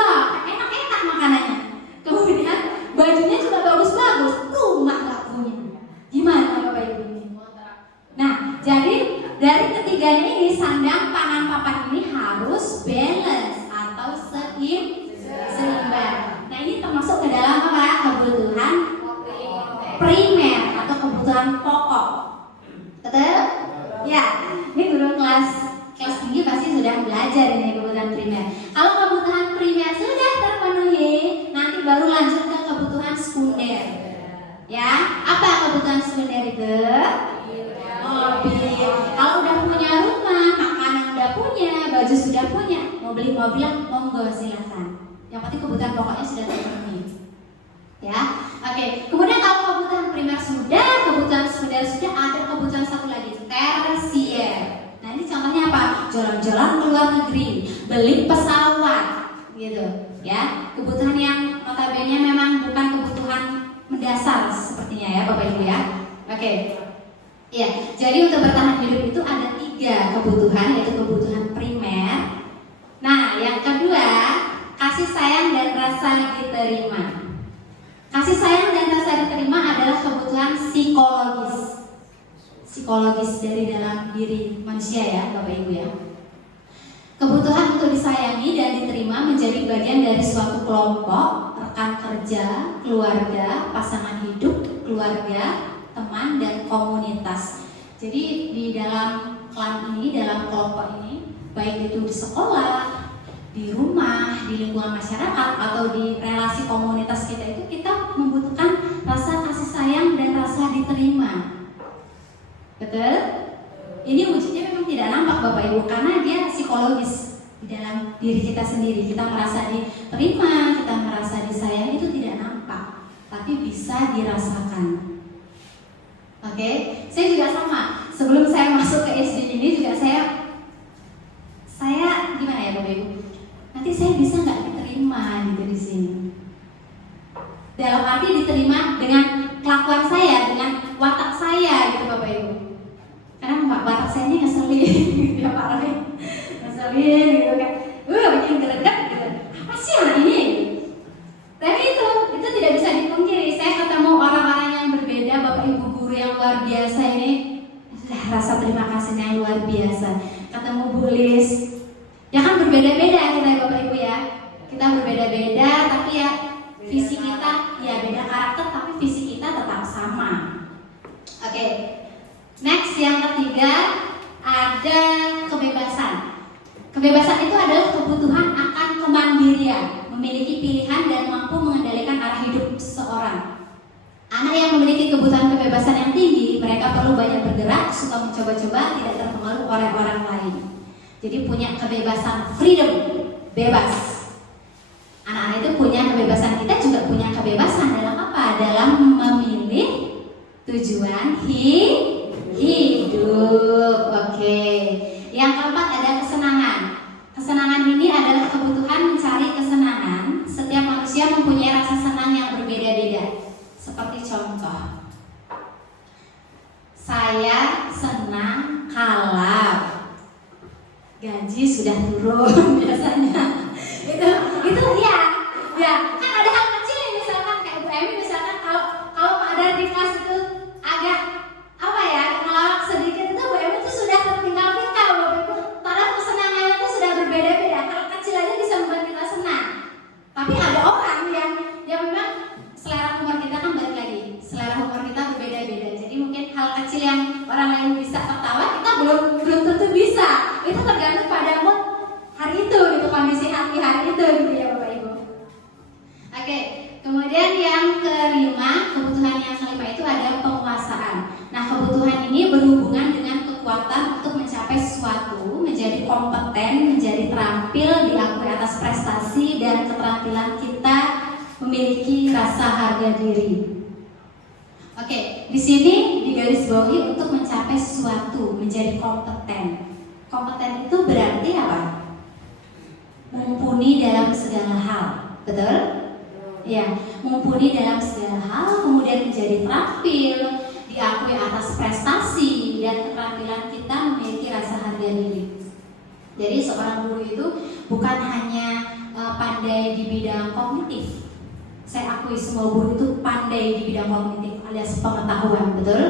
enak-enak makanannya. Kemudian bajunya juga bagus-bagus, rumah nggak punya. Gimana Bapak Ibu? Nah, jadi dari ketiganya ini sandang, pangan, papan ini harus balance atau seimbang. Nah, ini termasuk ke dalam apa? Kebutuhan primer atau kebutuhan pokok. Betul? Ya, ini guru kelas tinggi pasti sudah belajar ini kebutuhan primer. Kalau kebutuhan primer sudah terpenuhi, nanti baru lanjut ke kebutuhan sekunder. Ya, apa kebutuhan sekunder itu? Mobil. Kalau udah punya rumah, makanan udah punya, baju sudah punya, mau beli mobil, monggo silakan. Yang penting kebutuhan pokoknya sudah terpenuhi. Ya, oke. Kemudian kalau kebutuhan primer sudah, kebutuhan sekunder sudah, ada kebutuhan satu lagi, jalan-jalan ke luar negeri, beli pesawat, gitu ya. Kebutuhan yang notabene memang bukan kebutuhan mendasar sepertinya ya Bapak Ibu ya. Oke. Ya, jadi untuk bertahan hidup itu ada 3 kebutuhan, yaitu kebutuhan primer. Nah, yang kedua, kasih sayang dan rasa diterima. Kasih sayang dan rasa diterima adalah kebutuhan psikologis dari dalam diri manusia ya Bapak Ibu ya. Kebutuhan untuk disayangi dan diterima menjadi bagian dari suatu kelompok, rekan kerja, keluarga, pasangan hidup, keluarga, teman, dan komunitas. Jadi di dalam klan ini, dalam kelompok ini, baik itu di sekolah, di rumah, di lingkungan masyarakat, atau di relasi komunitas kita itu, kita membutuhkan rasa kasih sayang dan rasa diterima. Betul? Ini wujudnya memang tidak nampak Bapak Ibu, karena dia psikologis di dalam diri kita sendiri. Kita merasa diterima, kita merasa disayang, itu tidak nampak, tapi bisa dirasakan. Oke, saya juga sama. Sebelum saya masuk ke SD ini juga saya gimana ya Bapak Ibu? Nanti saya bisa nggak diterima gitu di sini. Dalam arti diterima dengan kelakuan saya, dengan watak saya gitu Bapak Ibu. Karena watak saya ini ngeselin, ya Pak Roy, ngeselin gitu kan. Bikin greget gitu. Apa sih anak ini? Tapi itu tidak bisa dipungkiri. Saya ketemu orang-orang yang berbeda, Bapak Ibu guru yang luar biasa ini, rasa terima kasihnya yang luar biasa. Ketemu Bu Lis, ya kan berbeda-beda kita Bapak Ibu ya. Kita berbeda-beda, tapi ya visi kita ya beda karakter, tapi visi kita tetap sama. Oke. Next, yang ketiga ada kebebasan. Kebebasan itu adalah kebutuhan akan kemandirian, memiliki pilihan dan mampu mengendalikan arah hidup seseorang. Anak yang memiliki kebutuhan kebebasan yang tinggi, mereka perlu banyak bergerak, suka mencoba-coba, tidak terpengaruh oleh orang lain. Jadi punya kebebasan, freedom, bebas. Anak-anak itu punya kebebasan, kita juga punya kebebasan dalam apa? Dalam memilih tujuan hidup. Oke. Yang keempat ada kesenangan. Kesenangan ini adalah kebutuhan mencari kesenangan. Setiap manusia mempunyai rasa senang yang berbeda-beda. Seperti contoh, saya senang kalau gaji sudah turun biasanya. Itu ya kan ada hal kecil misalkan kayak Bu Emi misalkan kalau Pak Dar di kelas itu agak apa ya ngelawak sedikit, itu Bu Emi itu sudah tertinggal-tinggal loh Ibu. Padahal kesenangannya itu sudah berbeda-beda. Hal kecil aja bisa membuat kita senang. Tapi ada orang yang memang selera humor kita kan balik lagi. Selera humor kita berbeda-beda. Jadi mungkin hal kecil yang orang lain bisa tertawa, kita belum tentu bisa. Itu tergantung pada mood hari itu, kondisi hati hari itu gitu ya Bapak Ibu. Oke, kemudian yang kelima, kebutuhan yang kelima itu adalah penguasaan. Nah, kebutuhan ini berhubungan dengan kekuatan untuk mencapai sesuatu, menjadi kompeten, menjadi terampil, diakui atas prestasi dan keterampilan kita, memiliki rasa harga diri. Oke, di sini digarisbawahi untuk mencapai sesuatu, menjadi kompeten. Kompeten itu berarti apa? Mumpuni dalam segala hal, betul? Ya, mumpuni dalam segala hal, kemudian menjadi terampil, diakui atas prestasi dan keterampilan kita, memiliki rasa harga diri. Jadi seorang guru itu bukan hanya pandai di bidang kognitif. Saya akui semua guru itu pandai di bidang kognitif alias pengetahuan, betul?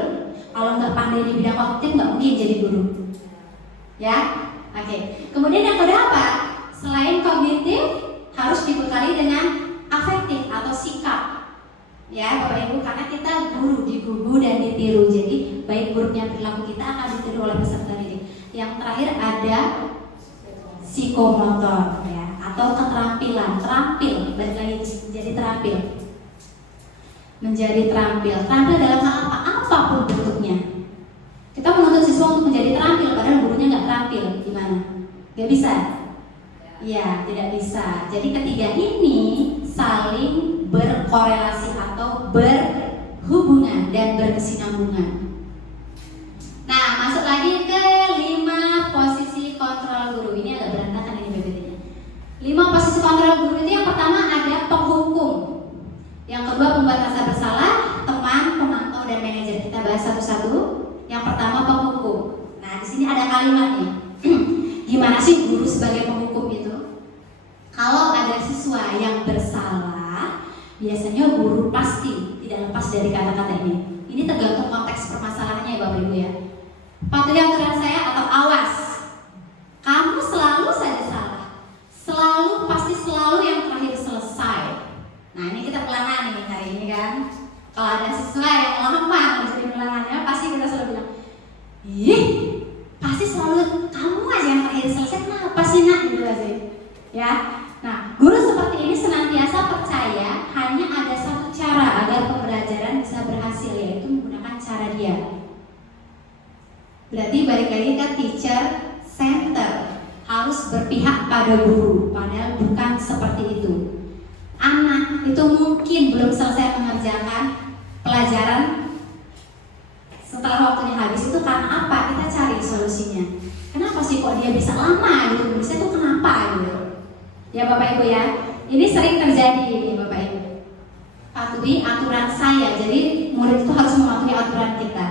Kalau nggak pandai di bidang kognitif nggak mungkin jadi guru. Ya, oke. Kemudian yang kedua apa? Selain kognitif harus dibekali dengan afektif atau sikap. Ya, Bapak Ibu, karena kita guru, digugu dan ditiru. Jadi baik buruknya perilaku kita akan ditiru oleh peserta didik. Yang terakhir ada psikomotor ya, atau keterampilan, terampil, balik lagi menjadi terampil. Menjadi terampil. Terampil dalam hal apa? Apapun bentuknya. Kita menuntut siswa untuk menjadi terampil, padahal gurunya nggak terampil, gimana? Nggak bisa? Ya, tidak bisa. Jadi ketiga ini saling berkorelasi atau berhubungan dan berkesinambungan. Nah, masuk lagi ke 5 posisi kontrol bahas satu-satu. Yang pertama penghukum. Nah, di sini ada kalimatnya. Gimana sih guru sebagai penghukum itu? Kalau ada siswa yang bersalah, biasanya guru pasti tidak lepas dari kata-kata ini. Ini tergantung konteks permasalahannya ya Bapak Ibu ya. Patuhi aturan saya atau awas. Kamu selalu saja salah. Pasti selalu yang terakhir selesai. Nah, ini kita ulangan nih hari ini kan. Kalau ada siswa yang lama jadi ulangannya, pasti kita selalu bilang, ih, pasti selalu kamu aja yang terakhir selesai. Kenapa sih nak gitu aja? Ya. Nah, guru seperti ini senantiasa percaya hanya ada satu cara agar pembelajaran bisa berhasil, yaitu menggunakan cara dia. Berarti balik lagi ke teacher center, harus berpihak pada guru, padahal bukan seperti itu. Anak itu mungkin belum selesai mengerjakan pelajaran setelah waktunya habis, itu karena apa? Kita cari solusinya. Kenapa sih kok dia bisa lama gitu? Bisa tuh kenapa gitu? Ya Bapak Ibu ya, ini sering terjadi ini Bapak Ibu. Patuhi aturan saya, jadi murid itu harus mematuhi aturan kita.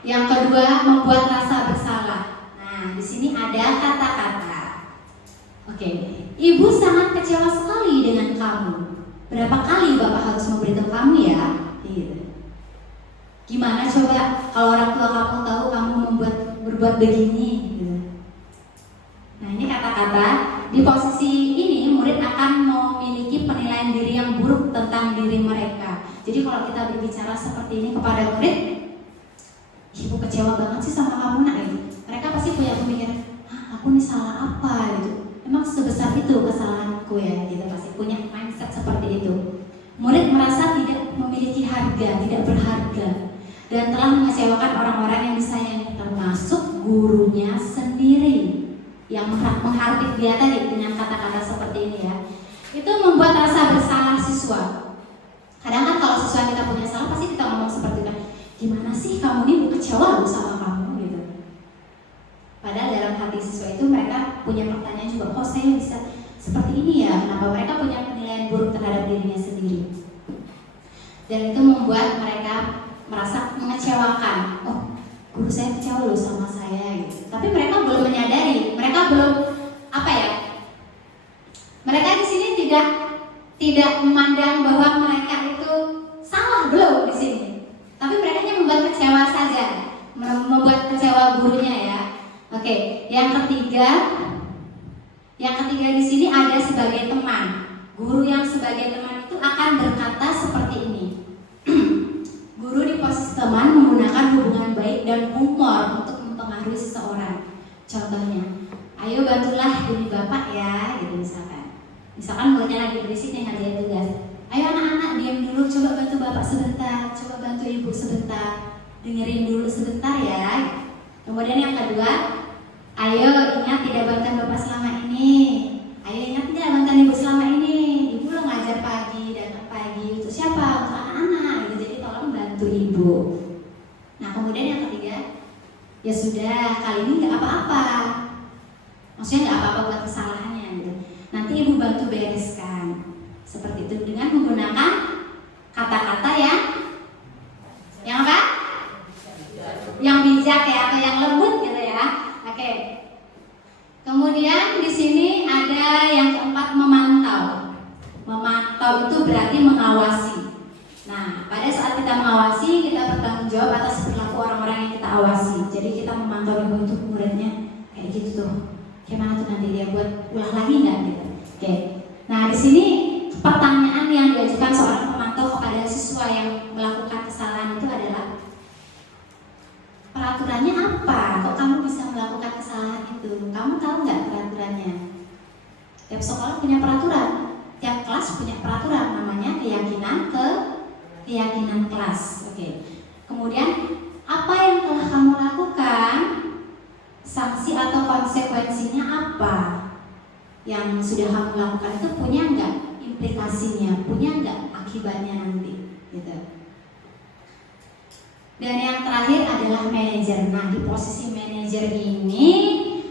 Yang kedua, membuat rasa bersalah. Nah, di sini ada kata-kata. Oke, Ibu sangat kecewa sekali dengan kamu. Berapa kali Bapak harus memberitahu kamu ya? Gitu. Gimana coba kalau orang tua kamu tahu kamu berbuat begini? Gitu. Nah, ini kata-kata. Di posisi ini murid akan memiliki penilaian diri yang buruk tentang diri mereka. Jadi kalau kita berbicara seperti ini kepada murid, Ibu kecewa banget sih sama kamu nak gitu. Mereka pasti punya pemikiran, aku nih salah apa gitu. Emang sebesar itu kesalahanku ya gitu, pasti punya mindset seperti itu. Murid merasa tidak memiliki harga, tidak berharga, dan telah mengecewakan orang-orang yang disayangi, termasuk gurunya sendiri yang menghardik dia tadi dengan kata-kata seperti ini ya. Itu membuat rasa bersalah siswa. Kadang kan kalau siswa kita punya salah, pasti kita ngomong seperti itu kan, gimana sih kamu ini kecewa loh sama kamu gitu. Padahal dalam hati siswa itu mereka punya pertanyaan juga, kok saya bisa seperti ini ya? Kenapa mereka punya penilaian buruk terhadap dirinya sendiri? Dan itu membuat mereka merasa mengecewakan. Oh, guru saya kecewa loh sama saya gitu. Tapi mereka belum menyadari, mereka belum apa ya? Mereka di sini tidak memandang bahwa mereka itu salah, belum di sini. Tapi mereka hanya membuat kecewa saja, membuat kecewa gurunya ya. Oke, yang ketiga di sini ada sebagai teman. Guru yang sebagai teman itu akan berkata seperti ini. Guru di posisi teman menggunakan hubungan baik dan humor untuk mempengaruhi seseorang. Contohnya, ayo bantulah demi bapak ya, gitu misalkan. Misalkan muridnya lagi berisik nih ngerjain tugas. Ayo anak-anak diam dulu, coba bantu bapak sebentar, coba bantu ibu sebentar, dengerin dulu sebentar ya. Kemudian yang kedua, ayo ingat tidak bantuan bapak selama ini. Ayo ingat tidak bantuan ibu selama ini. Ibu lo ngajar pagi, datang pagi. Untuk siapa? Untuk anak-anak gitu. Jadi tolong bantu ibu. Nah kemudian yang ketiga, ya sudah kali ini nggak apa-apa. Maksudnya nggak apa-apa buat kesalahannya gitu. Nanti ibu bantu bereskan. Seperti itu dengan menggunakan kata-kata yang apa? Yang bijak ya, atau yang lembut gitu ya. Oke. Kemudian di sini ada yang keempat, memantau. Memantau itu berarti mengawasi. Nah, pada saat kita mengawasi, kita bertanggung jawab atas perilaku orang-orang yang kita awasi. Jadi kita memantau ibu itu muridnya kayak gitu tuh. Gimana tuh nanti dia buat ulah lagi nggak gitu. Oke. Nah, di sini pertanyaan yang diajukan seorang pemantau kepada siswa yang melakukan kesalahan itu adalah, peraturannya apa? Kok kamu bisa melakukan kesalahan itu? Kamu tahu nggak peraturannya? Tiap sekolah punya peraturan, tiap kelas punya peraturan, namanya keyakinan kelas. Oke. Kemudian apa yang telah kamu lakukan? Sanksi atau konsekuensinya apa? Yang sudah kamu lakukan itu punya nggak implikasinya, punya nggak akibatnya nanti, gitu. Dan yang terakhir adalah manajer. Nah, di posisi manajer ini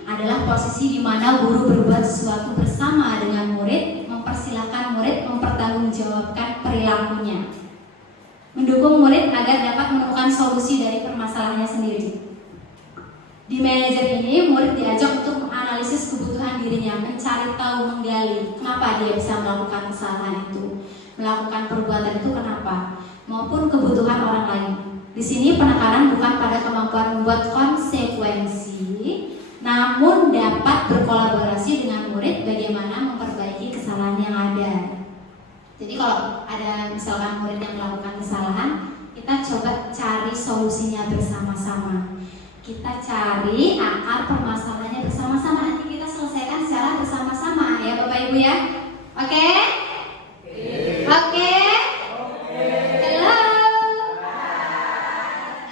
adalah posisi di mana guru berbuat sesuatu bersama dengan murid, mempersilahkan murid mempertanggungjawabkan perilakunya. mendukung murid agar dapat menemukan solusi dari permasalahannya sendiri. Di manajer ini, murid diajak untuk menganalisis kebutuhan dirinya, mencari tahu, menggali kenapa dia bisa melakukan kesalahan itu, melakukan perbuatan itu kenapa, maupun kebutuhan orang lain. Di sini penekanan bukan pada kemampuan membuat konsekuensi, namun dapat berkolaborasi dengan murid bagaimana memperbaiki kesalahan yang ada. Jadi kalau ada misalkan murid yang melakukan kesalahan, kita coba cari solusinya bersama-sama. Kita cari akar permasalahannya bersama-sama. Nanti kita selesaikan secara bersama-sama ya Bapak Ibu ya. Oke? Oke? Halo?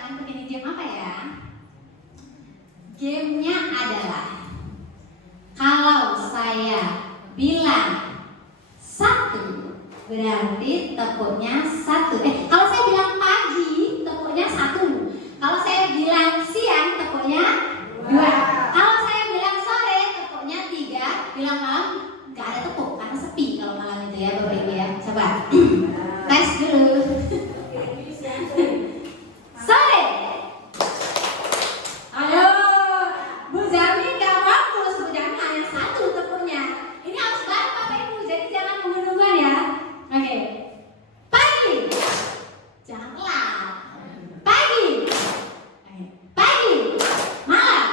Untuk ini game apa ya? Gamenya adalah kalau saya bilang 1 berarti tepuknya 1. Kalau saya bilang pagi tepuknya 1. Kalau saya bilang siang tepuknya 2. Kalau saya bilang sore tepuknya 3. Bilang malam nggak ada tepuk karena sepi kalau malam itu ya Bapak Ibu ya. Coba tes dulu. Sore. Ayo, Bu Jami nggak bagus. Bu Jami hanya 1 tepuknya. Ini harus bareng Bapak Ibu. Jadi jangan nunggu-nungguan ya. Oke. Pagi. Jangan telat. Pagi. Pagi. Malam.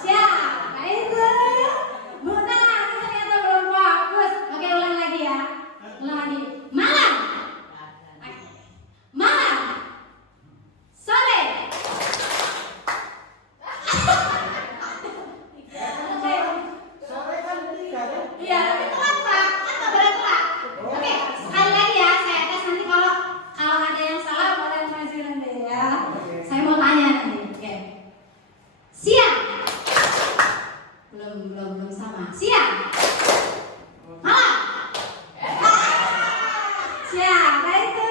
Siap. Nah itu. Bu Nana, ternyata belum bagus. Oke, ulang lagi ya. Ulang lagi. Malam. Malam. Sore. Sore kan 3 kan? Iya, tapi telat Pak. Atau berat Pak? Oke, sekali lagi ya, saya tes nanti kalau ada yang salah boleh maju nanti ya. Saya mau tanya nanti. Oke. Siang. Belum sama. Siang. Malam. Siang, nah itu.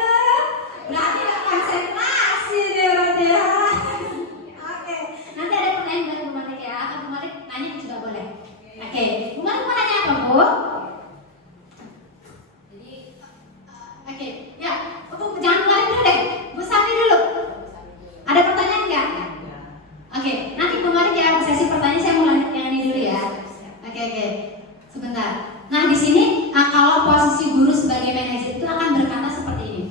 Berarti nggak konsentrasi deh berarti ya. Oke, nanti ada pertanyaan dari Bu Malik ya. Atau Bu Malik nanya juga boleh. Oke, Bu Malik mau nanya apa Bu? Oke, ya, Bu jangan keluarin dulu deh. Bu Sami dulu. Ada pertanyaan nggak? Oke, nanti Bu Malik ya sesi pertanyaan saya mau lanjut yang ini dulu ya. Oke, sebentar. Nah di sini kalau posisi guru sebagai manajer itu akan berkata seperti ini.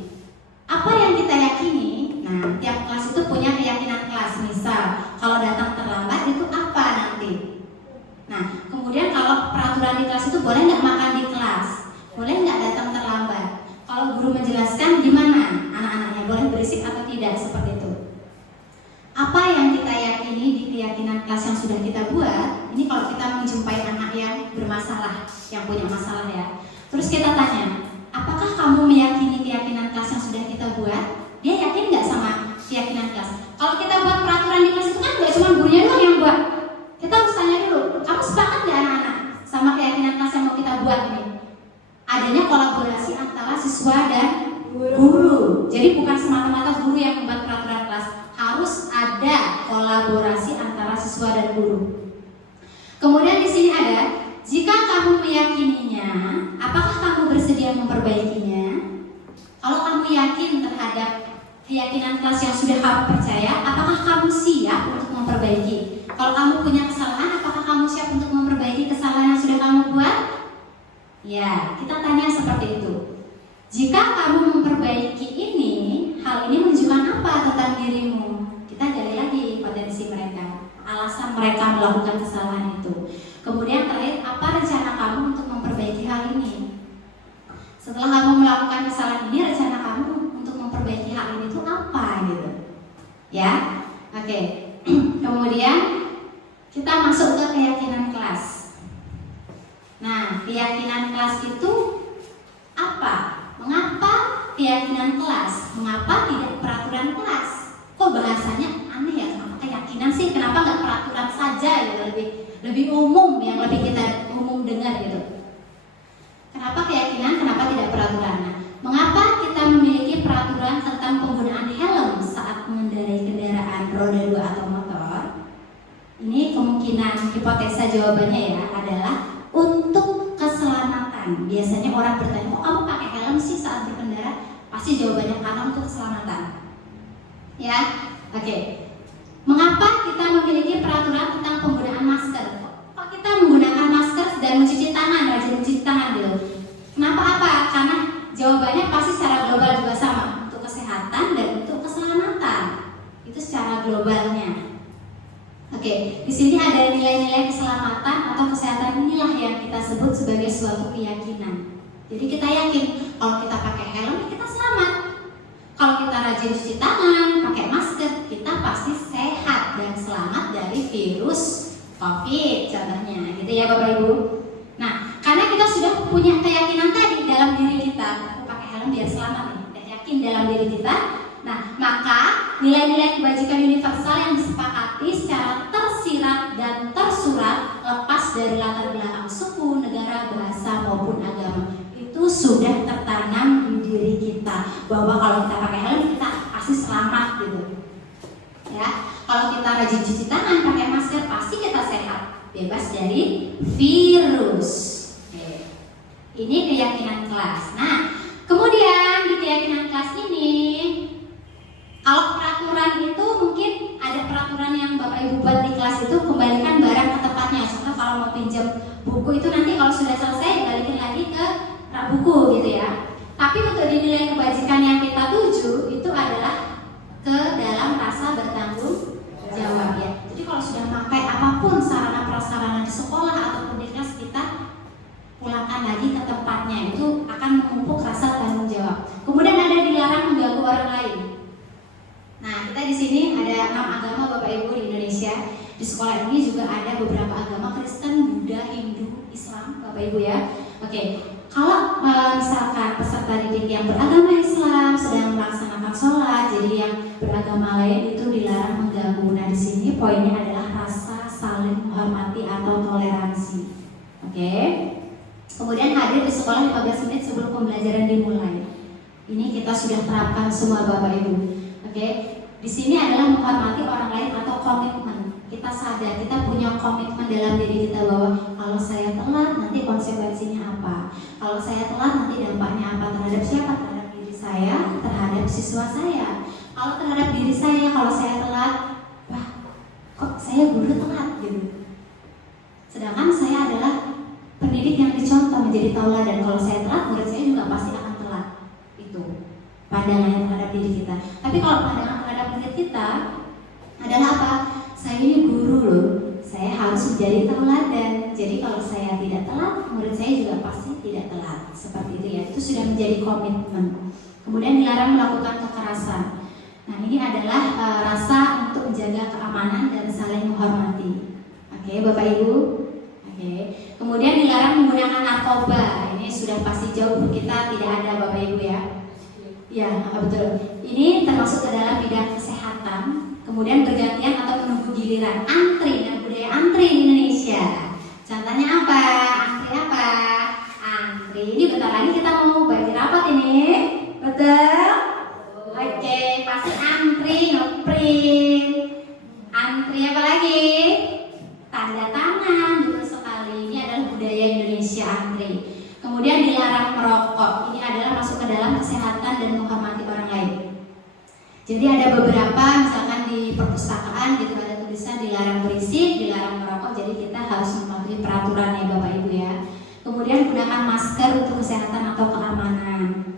Apa yang kita yakini? Nah, tiap kelas itu punya keyakinan kelas. Misal, kalau datang terlambat itu apa nanti? Nah, kemudian kalau peraturan di kelas itu boleh nggak makan di kelas? Boleh nggak datang terlambat? Kalau guru menjelaskan gimana anak-anaknya boleh berisik atau tidak seperti itu? Apa yang kita yakini di keyakinan kelas yang sudah kita buat? Ini kalau kita menjumpai anak yang bermasalah, yang punya masalah ya. Terus kita tanya, apakah kamu meyakini keyakinan kelas yang sudah kita buat? Dia yakin nggak sama keyakinan kelas? Kalau kita buat peraturan di kelas itu kan nggak cuma gurunya doang yang buat. Kita harus tanya dulu, kamu sepakat nggak anak-anak sama keyakinan kelas yang mau kita buat ini? Adanya kolaborasi antara siswa dan guru. Jadi bukan semata-mata guru yang membuat peraturan kelas, harus ada kolaborasi antara siswa dan guru. Kemudian di sini ada, jika kamu meyakininya, apakah kamu bersedia memperbaikinya? Kalau kamu yakin terhadap keyakinan kelas yang sudah kamu percaya, apakah kamu siap untuk memperbaiki? Kalau kamu punya kesalahan, apakah kamu siap untuk memperbaiki kesalahan yang sudah kamu buat? Ya, kita tanya seperti itu. Jika kamu memperbaiki ini, hal ini menunjukkan apa tentang dirimu? Kita gali lagi potensi mereka, alasan mereka melakukan kesalahan itu. Kemudian terakhir, apa rencana kamu untuk memperbaiki hal ini? Setelah kamu melakukan kesalahan ini, rencana kamu untuk memperbaiki hal ini itu apa gitu? Ya, oke. Kemudian kita masuk ke keyakinan kelas. Nah, keyakinan kelas itu apa? Mengapa keyakinan kelas? Mengapa tidak peraturan kelas? Kok bahasanya aneh ya? Kenapa keyakinan sih? Kenapa nggak peraturan saja gitu? Lebih umum, yang lebih kita umum dengar gitu. Kenapa keyakinan? Kenapa tidak peraturan? Nah, mengapa kita memiliki peraturan tentang penggunaan helm saat mengendarai kendaraan roda 2 atau motor? Ini kemungkinan hipotesa jawabannya ya adalah untuk keselamatan. Biasanya orang bertanya, kok kamu pakai helm sih saat berkendara? Pasti jawabannya karena untuk keselamatan. Ya, oke. Mengapa kita memiliki peraturan tentang penggunaan masker? Kok kita menggunakan masker dan mencuci tangan, rajin mencuci tangan gitu? Kenapa apa? Karena jawabannya pasti secara global juga sama, untuk kesehatan dan untuk keselamatan. Itu secara globalnya. Oke, di sini ada nilai-nilai keselamatan atau kesehatan, inilah yang kita sebut sebagai suatu keyakinan. Jadi kita yakin kalau kita pakai helm kita selamat. Kalau kita rajin cuci tangan, pakai masker, kita pasti sehat dan selamat dari virus COVID contohnya, gitu ya Bapak Ibu. Nah, karena kita sudah punya keyakinan tadi dalam diri kita, aku pakai helm biar selamat nih, dan yakin dalam diri kita. Nah, maka nilai-nilai kebajikan universal yang disepakati secara tersirat dan tersurat lepas dari latar belakang suku, negara, bahasa maupun agama itu sudah tertanam di diri kita, bahwa kalau kita pakai helm kita pasti selamat gitu. Ya, kalau kita rajin cuci tangan, pakai masker, pasti kita sehat, bebas dari virus. Oke. Ini keyakinan kelas. Nah, kemudian di keyakinan kelas ini, kalau peraturan itu mungkin ada peraturan yang Bapak Ibu buat di kelas itu, kembalikan barang ke tempatnya. Contoh kalau mau pinjam buku itu nanti kalau sudah selesai balikin lagi ke rak buku gitu ya. Tapi untuk dinilai kebajikan yang kita tuju itu adalah ke dalam rasa bertanggung jawab ya. Jadi kalau sudah pakai apapun sarana prasarana di sekolah ataupun di kelas, kita pulangkan lagi ke tempatnya, itu akan memupuk rasa tanggung jawab. Kemudian ada dilarang mengganggu orang lain. Nah, kita di sini ada 6 agama Bapak Ibu di Indonesia. Di sekolah ini juga ada beberapa agama, Kristen, Buddha, Hindu, Islam, Bapak Ibu ya. Oke, kalau misalkan peserta didik yang beragama Islam sedang melaksanakan sholat, jadi yang beragama lain itu dilarang mengganggu. Nah, di sini poinnya adalah rasa saling menghormati atau toleransi. Oke. Kemudian hadir di sekolah 15 menit sebelum pembelajaran dimulai. Ini kita sudah terapkan semua Bapak Ibu. Oke. Di sini adalah menghormati orang lain atau komitmen. Kita sadar, kita punya komitmen dalam diri kita bahwa kalau saya telat nanti konsekuensinya apa. Kalau saya telat nanti dampaknya apa terhadap siapa? Terhadap diri saya, terhadap siswa saya. Kalau terhadap diri saya, kalau saya telat, wah, kok saya guru telat gitu. Sedangkan saya adalah pendidik yang dicontoh menjadi tauladan. Kalau saya telat, murid saya juga pasti akan telat. Itu pandangan terhadap diri kita. Tapi kalau pandangan terhadap murid kita adalah apa? Saya ini guru loh, saya harus menjadi tauladan. Jadi kalau saya tidak telat, murid saya juga pasti tidak telat. Seperti itu ya, itu sudah menjadi komitmen. Kemudian dilarang melakukan kekerasan. Nah, ini adalah rasa untuk menjaga keamanan dan saling menghormati. Oke, Bapak Ibu. Oke. Kemudian dilarang menggunakan narkoba. Ini sudah pasti jauh kita tidak ada Bapak Ibu ya. Ya, betul. Ini termasuk ke dalam bidang kesehatan. Kemudian bergantian atau menunggu giliran, antri. Nah, budaya antri di Indonesia. Contohnya apa? Antri apa? Antri. Ini bentar lagi kita mau bagi rapat ini. Betul? Oke, pasti antri ngeprint. Antri apa lagi? Tanda tangan. Betul sekali. Ini adalah budaya Indonesia, antri. Kemudian dilarang merokok. Ini adalah masuk ke dalam kesehatan dan menghormati orang lain. Jadi ada beberapa, misalkan di perpustakaan gitu ada tulisan dilarang berisik, dilarang merokok. Jadi kita harus mematuhi peraturan ya Bapak Ibu ya. Kemudian gunakan masker untuk kesehatan atau keamanan.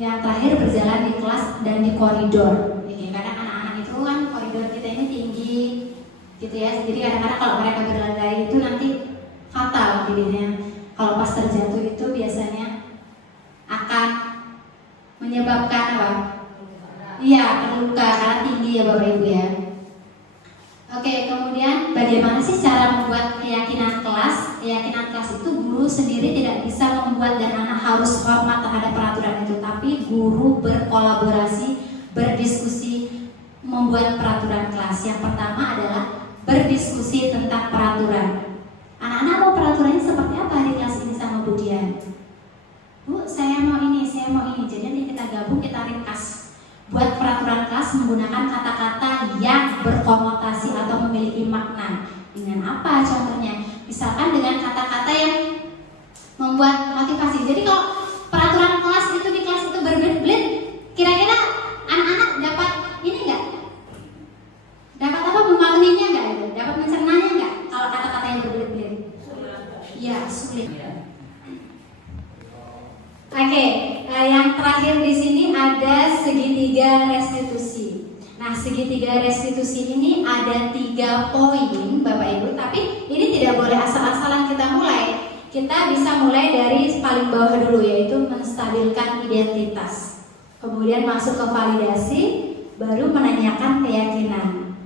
Yang terakhir berjalan di kelas dan di koridor. Jadi kadang anak-anak itu kan koridor kita ini tinggi, gitu ya. Jadi kadang-kadang kalau mereka berlari itu nanti fatal jadinya. Kalau pas terjatuh itu biasanya akan menyebabkan apa? Iya, terluka karena tinggi ya Bapak Ibu ya. Oke, kemudian bagaimana sih cara membuat keyakinan kelas? Keyakinan kelas itu guru sendiri tidak bisa membuat dan anak harus hormat terhadap peraturan itu, tapi guru berkolaborasi, berdiskusi, membuat peraturan kelas. Yang pertama adalah berdiskusi tentang peraturan. Anak-anak mau peraturannya seperti apa di kelas ini sama Bu Dian? Bu, saya mau ini, saya mau ini. Jadi nanti kita gabung, kita ringkas. Buat peraturan kelas menggunakan kata-kata yang berkonotasi atau memiliki makna. Dengan apa contohnya? Misalkan dengan kata-kata yang membuat motivasi. Jadi kalau peraturan kelas itu di kelas itu berbelit-belit Oke, yang terakhir di sini ada segitiga restitusi. Nah, segitiga restitusi ini ada 3 poin, Bapak Ibu. Tapi ini tidak boleh asal-asalan kita mulai. Kita bisa mulai dari paling bawah dulu, yaitu menstabilkan identitas. Kemudian masuk ke validasi, baru menanyakan keyakinan.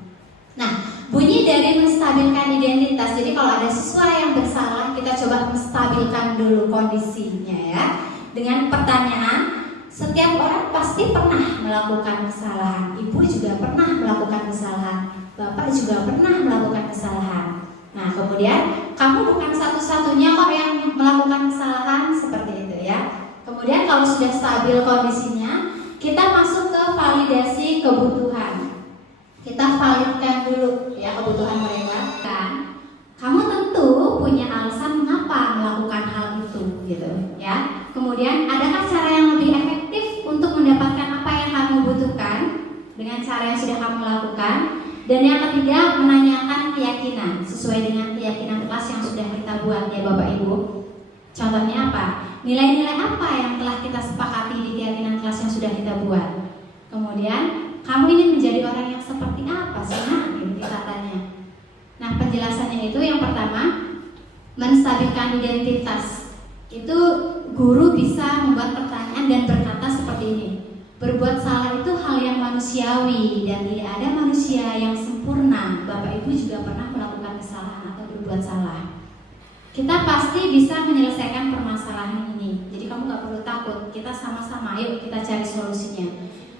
Nah, bunyi dari menstabilkan identitas. Jadi kalau ada siswa yang bersalah, kita coba menstabilkan dulu kondisinya ya. Dengan pertanyaan, setiap orang pasti pernah melakukan kesalahan. Ibu juga pernah melakukan kesalahan. Bapak juga pernah melakukan kesalahan. Nah, kemudian kamu bukan satu-satunya kok yang melakukan kesalahan, seperti itu ya. Kemudian kalau sudah stabil kondisinya, kita masuk ke validasi kebutuhan. Kita validkan dulu ya kebutuhan mereka kan. Kamu tentu punya alasan mengapa melakukan hal itu gitu ya. Kemudian adakah cara yang lebih efektif untuk mendapatkan apa yang kamu butuhkan dengan cara yang sudah kamu lakukan? Dan yang ketiga, menanyakan keyakinan sesuai dengan keyakinan kelas yang sudah kita buat ya Bapak Ibu. Contohnya apa? Nilai-nilai apa yang telah kita sepakati di keyakinan kelas yang sudah kita buat? Kemudian kamu ingin menjadi orang yang seperti apa sih? Nah, ini kita tanya. Nah, penjelasannya itu yang pertama, menstabilkan identitas. Itu guru bisa membuat pertanyaan dan berkata seperti ini. Berbuat salah itu hal yang manusiawi dan tidak ada manusia yang sempurna. Bapak Ibu juga pernah melakukan kesalahan atau berbuat salah. Kita pasti bisa menyelesaikan permasalahan ini. Jadi kamu gak perlu takut. Kita sama-sama, yuk kita cari solusinya.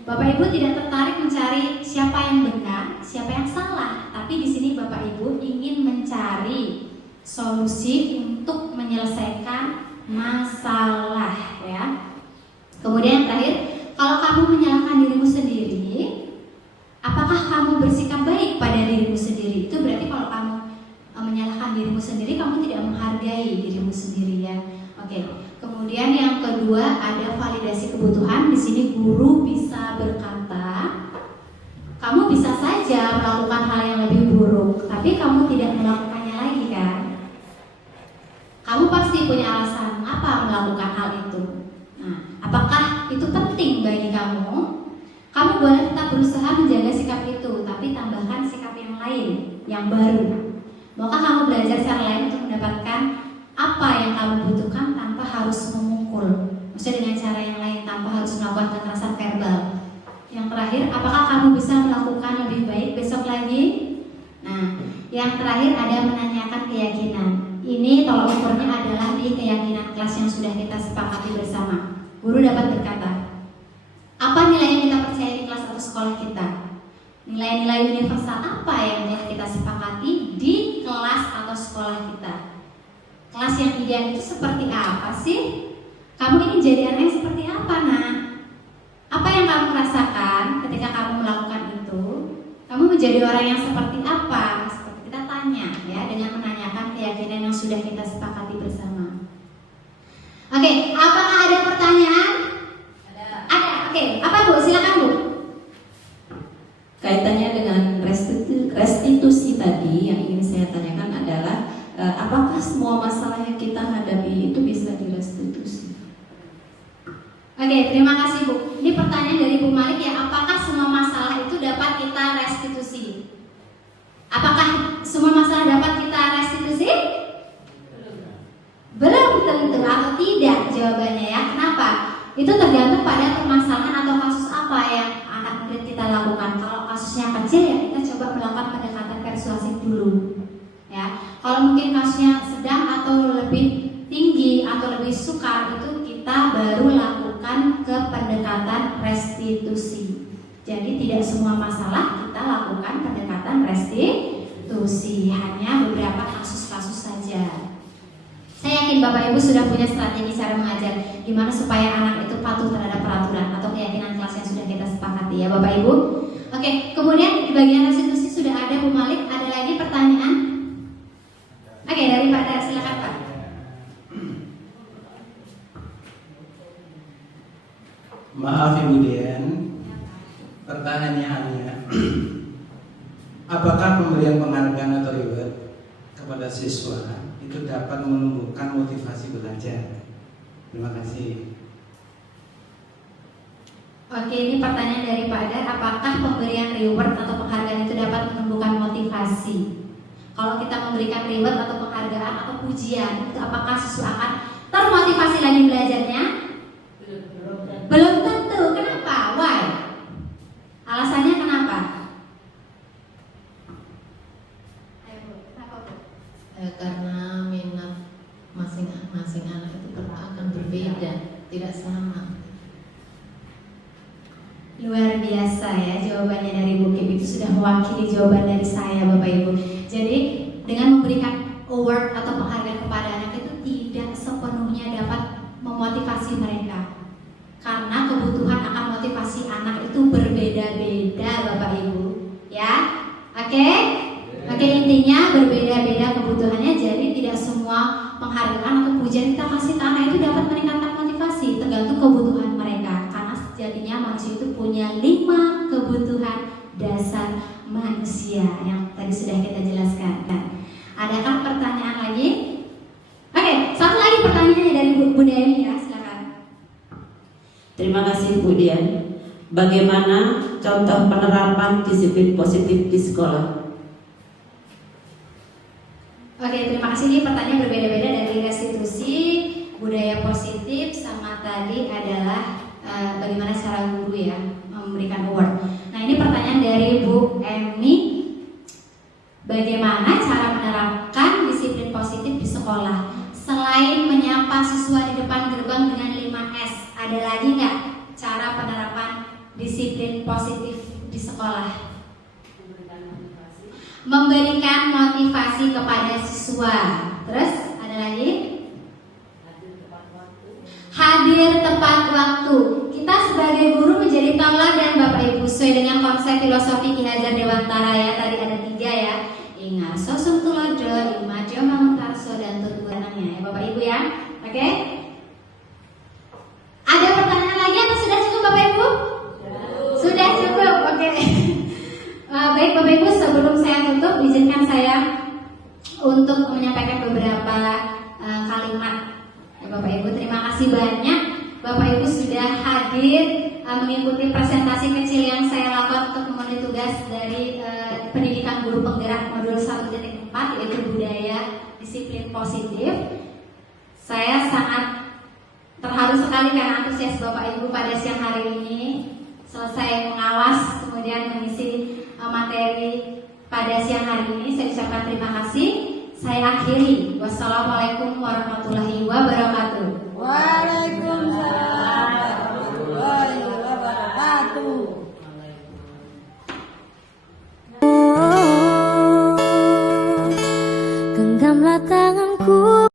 Bapak Ibu tidak tertarik mencari siapa yang benar, siapa yang salah. Tapi di sini Bapak Ibu ingin mencari solusi untuk menyelesaikan masalah ya. Kemudian yang terakhir, kalau kamu menyalahkan dirimu sendiri, apakah kamu bersikap baik pada dirimu sendiri? Itu berarti kalau kamu menyalahkan dirimu sendiri, kamu tidak menghargai dirimu sendiri ya. Oke. Kemudian yang kedua ada validasi kebutuhan. Di sini guru bisa berkata, kamu bisa saja melakukan hal yang lebih buruk, tapi kamu tidak melakukannya lagi kan? Kamu pasti punya alasan apa melakukan hal itu. Nah, apakah itu penting bagi kamu? Kamu boleh tetap berusaha menjaga sikap itu, tapi tambahkan sikap yang lain, yang baru. Maukah kamu belajar cara lain untuk mendapatkan apa yang kamu butuhkan tanpa harus memukul? Maksudnya dengan cara yang lain, tanpa harus melakukan kekerasan verbal. Yang terakhir, apakah kamu bisa melakukan lebih baik besok lagi? Nah, yang terakhir ada menanyakan keyakinan. Ini tolak ukurnya adalah di keyakinan kelas yang sudah kita sepakati bersama. Guru dapat berkata, apa nilai yang kita percaya di kelas atau sekolah kita? Nilai-nilai universal apa yang telah kita sepakati di kelas atau sekolah kita? Kelas yang ideal itu seperti apa sih? Kamu ingin jadi anak yang seperti apa, nak? Apa yang kamu rasakan ketika kamu melakukan itu? Kamu menjadi orang yang seperti apa? Seperti kita tanya ya, dengan menanyakan keyakinan yang sudah kita sepakati bersama. Oke, apakah ada pertanyaan? Ada. Oke, apa Bu? Silakan Bu. Kaitannya dengan restitusi tadi yang ingin saya tanyakan adalah apakah semua masalah yang kita hadapi itu bisa direstitusi? Oke, terima kasih Bu. Ini pertanyaan dari Bu Malik ya. Apakah semua masalah itu dapat kita restitusi? Apakah semua masalah dapat kita restitusi? Belum tentu atau tidak jawabannya ya. Kenapa? Itu tergantung pada permasalahan atau kasus apa yang anak murid kita lakukan. Kalau kasusnya kecil ya kita coba melakukan pendekatan persuasif dulu. Ya, kalau mungkin kasusnya sedang atau lebih tinggi atau lebih sukar, itu kita baru lakukan ke pendekatan restitusi. Jadi tidak semua masalah kita lakukan pendekatan restitusi, hanya beberapa kasus-kasus saja. Saya yakin Bapak Ibu sudah punya strategi cara mengajar gimana supaya anak itu patuh terhadap peraturan atau keyakinan kelas yang sudah kita sepakati ya Bapak Ibu. Oke, kemudian di bagian restitusi sudah ada Bu Malik. Ada lagi pertanyaan? Oke, dari Pak Dar, silakan Pak. Maaf Ibu Dian, pertanyaannya, apakah pemberian penghargaan atau reward kepada siswa itu dapat menumbuhkan motivasi belajar? Terima kasih. Oke, ini pertanyaan dari Pak Dar. Apakah pemberian reward atau penghargaan itu dapat menumbuhkan motivasi? Kalau kita memberikan reward atau penghargaan atau pujian, itu apakah siswa akan termotivasi lagi belajarnya? Belum tentu. Kenapa? Why? Alasannya kenapa? Ayo, Bu. Kenapa, Bu? Karena minat masing-masing anak itu akan berbeda, tidak sama. Luar biasa ya jawabannya dari Bu Kim, itu sudah mewakili jawaban dari saya Bapak Ibu. Jadi dengan memberikan award atau penghargaan kepada anak itu tidak sepenuhnya dapat memotivasi mereka, karena kebutuhan akan motivasi anak itu berbeda-beda Bapak Ibu ya. Oke? Oke, intinya berbeda-beda kebutuhannya, jadi tidak semua penghargaan atau pujian kita kasih ke anak itu dapat meningkatkan motivasi, tergantung kebutuhan mereka. Karena sejatinya manusia itu punya 5 kebutuhan dasar manusia yang tadi sudah kita jelaskan. Nah, adakah pertanyaan lagi? Oke, satu lagi pertanyaannya dari Bu Dewi ya, silakan. Terima kasih Bu Dian. Bagaimana contoh penerapan disiplin positif di sekolah? Oke, terima kasih. Ini pertanyaan berbeda-beda dari restitusi, budaya positif, sama tadi adalah bagaimana cara guru ya memberikan award. Nah, ini pertanyaan dari Bu Emi. Bagaimana cara menerapkan disiplin positif di sekolah? Selain menyapa siswa di depan gerbang dengan 5S, ada lagi nggak cara penerapan disiplin positif di sekolah? Memberikan motivasi kepada siswa. Terus ada lagi? Hadir tepat waktu. Kita sebagai guru menjadi teladan Bapak Ibu sesuai dengan konsep filosofi Ki Hajar Dewantara ya. Tadi ada 3 ya. Ingat sosum tulodo, imajo mamuntarso, dan tutuannya ya Bapak Ibu ya. Oke? Ada pertanyaan lagi atau sudah cukup Bapak Ibu? Sudah cukup. Oke. Baik Bapak Ibu, sebelum saya tutup, izinkan saya untuk menyampaikan beberapa kalimat ya, Bapak Ibu. Terima kasih banyak Bapak Ibu sudah hadir mengikuti presentasi kecil yang saya lakukan untuk memenuhi tugas dari pendidikan guru penggerak modul 1.4, yaitu budaya disiplin positif. Saya sangat terharu sekali karena antusias Bapak Ibu pada siang hari ini selesai mengawas kemudian mengisi materi pada siang hari ini. Saya ucapkan terima kasih. Saya akhiri. Wassalamualaikum warahmatullahi wabarakatuh. Waalaikumsalam warahmatullahi wabarakatuh. Genggamlah tanganku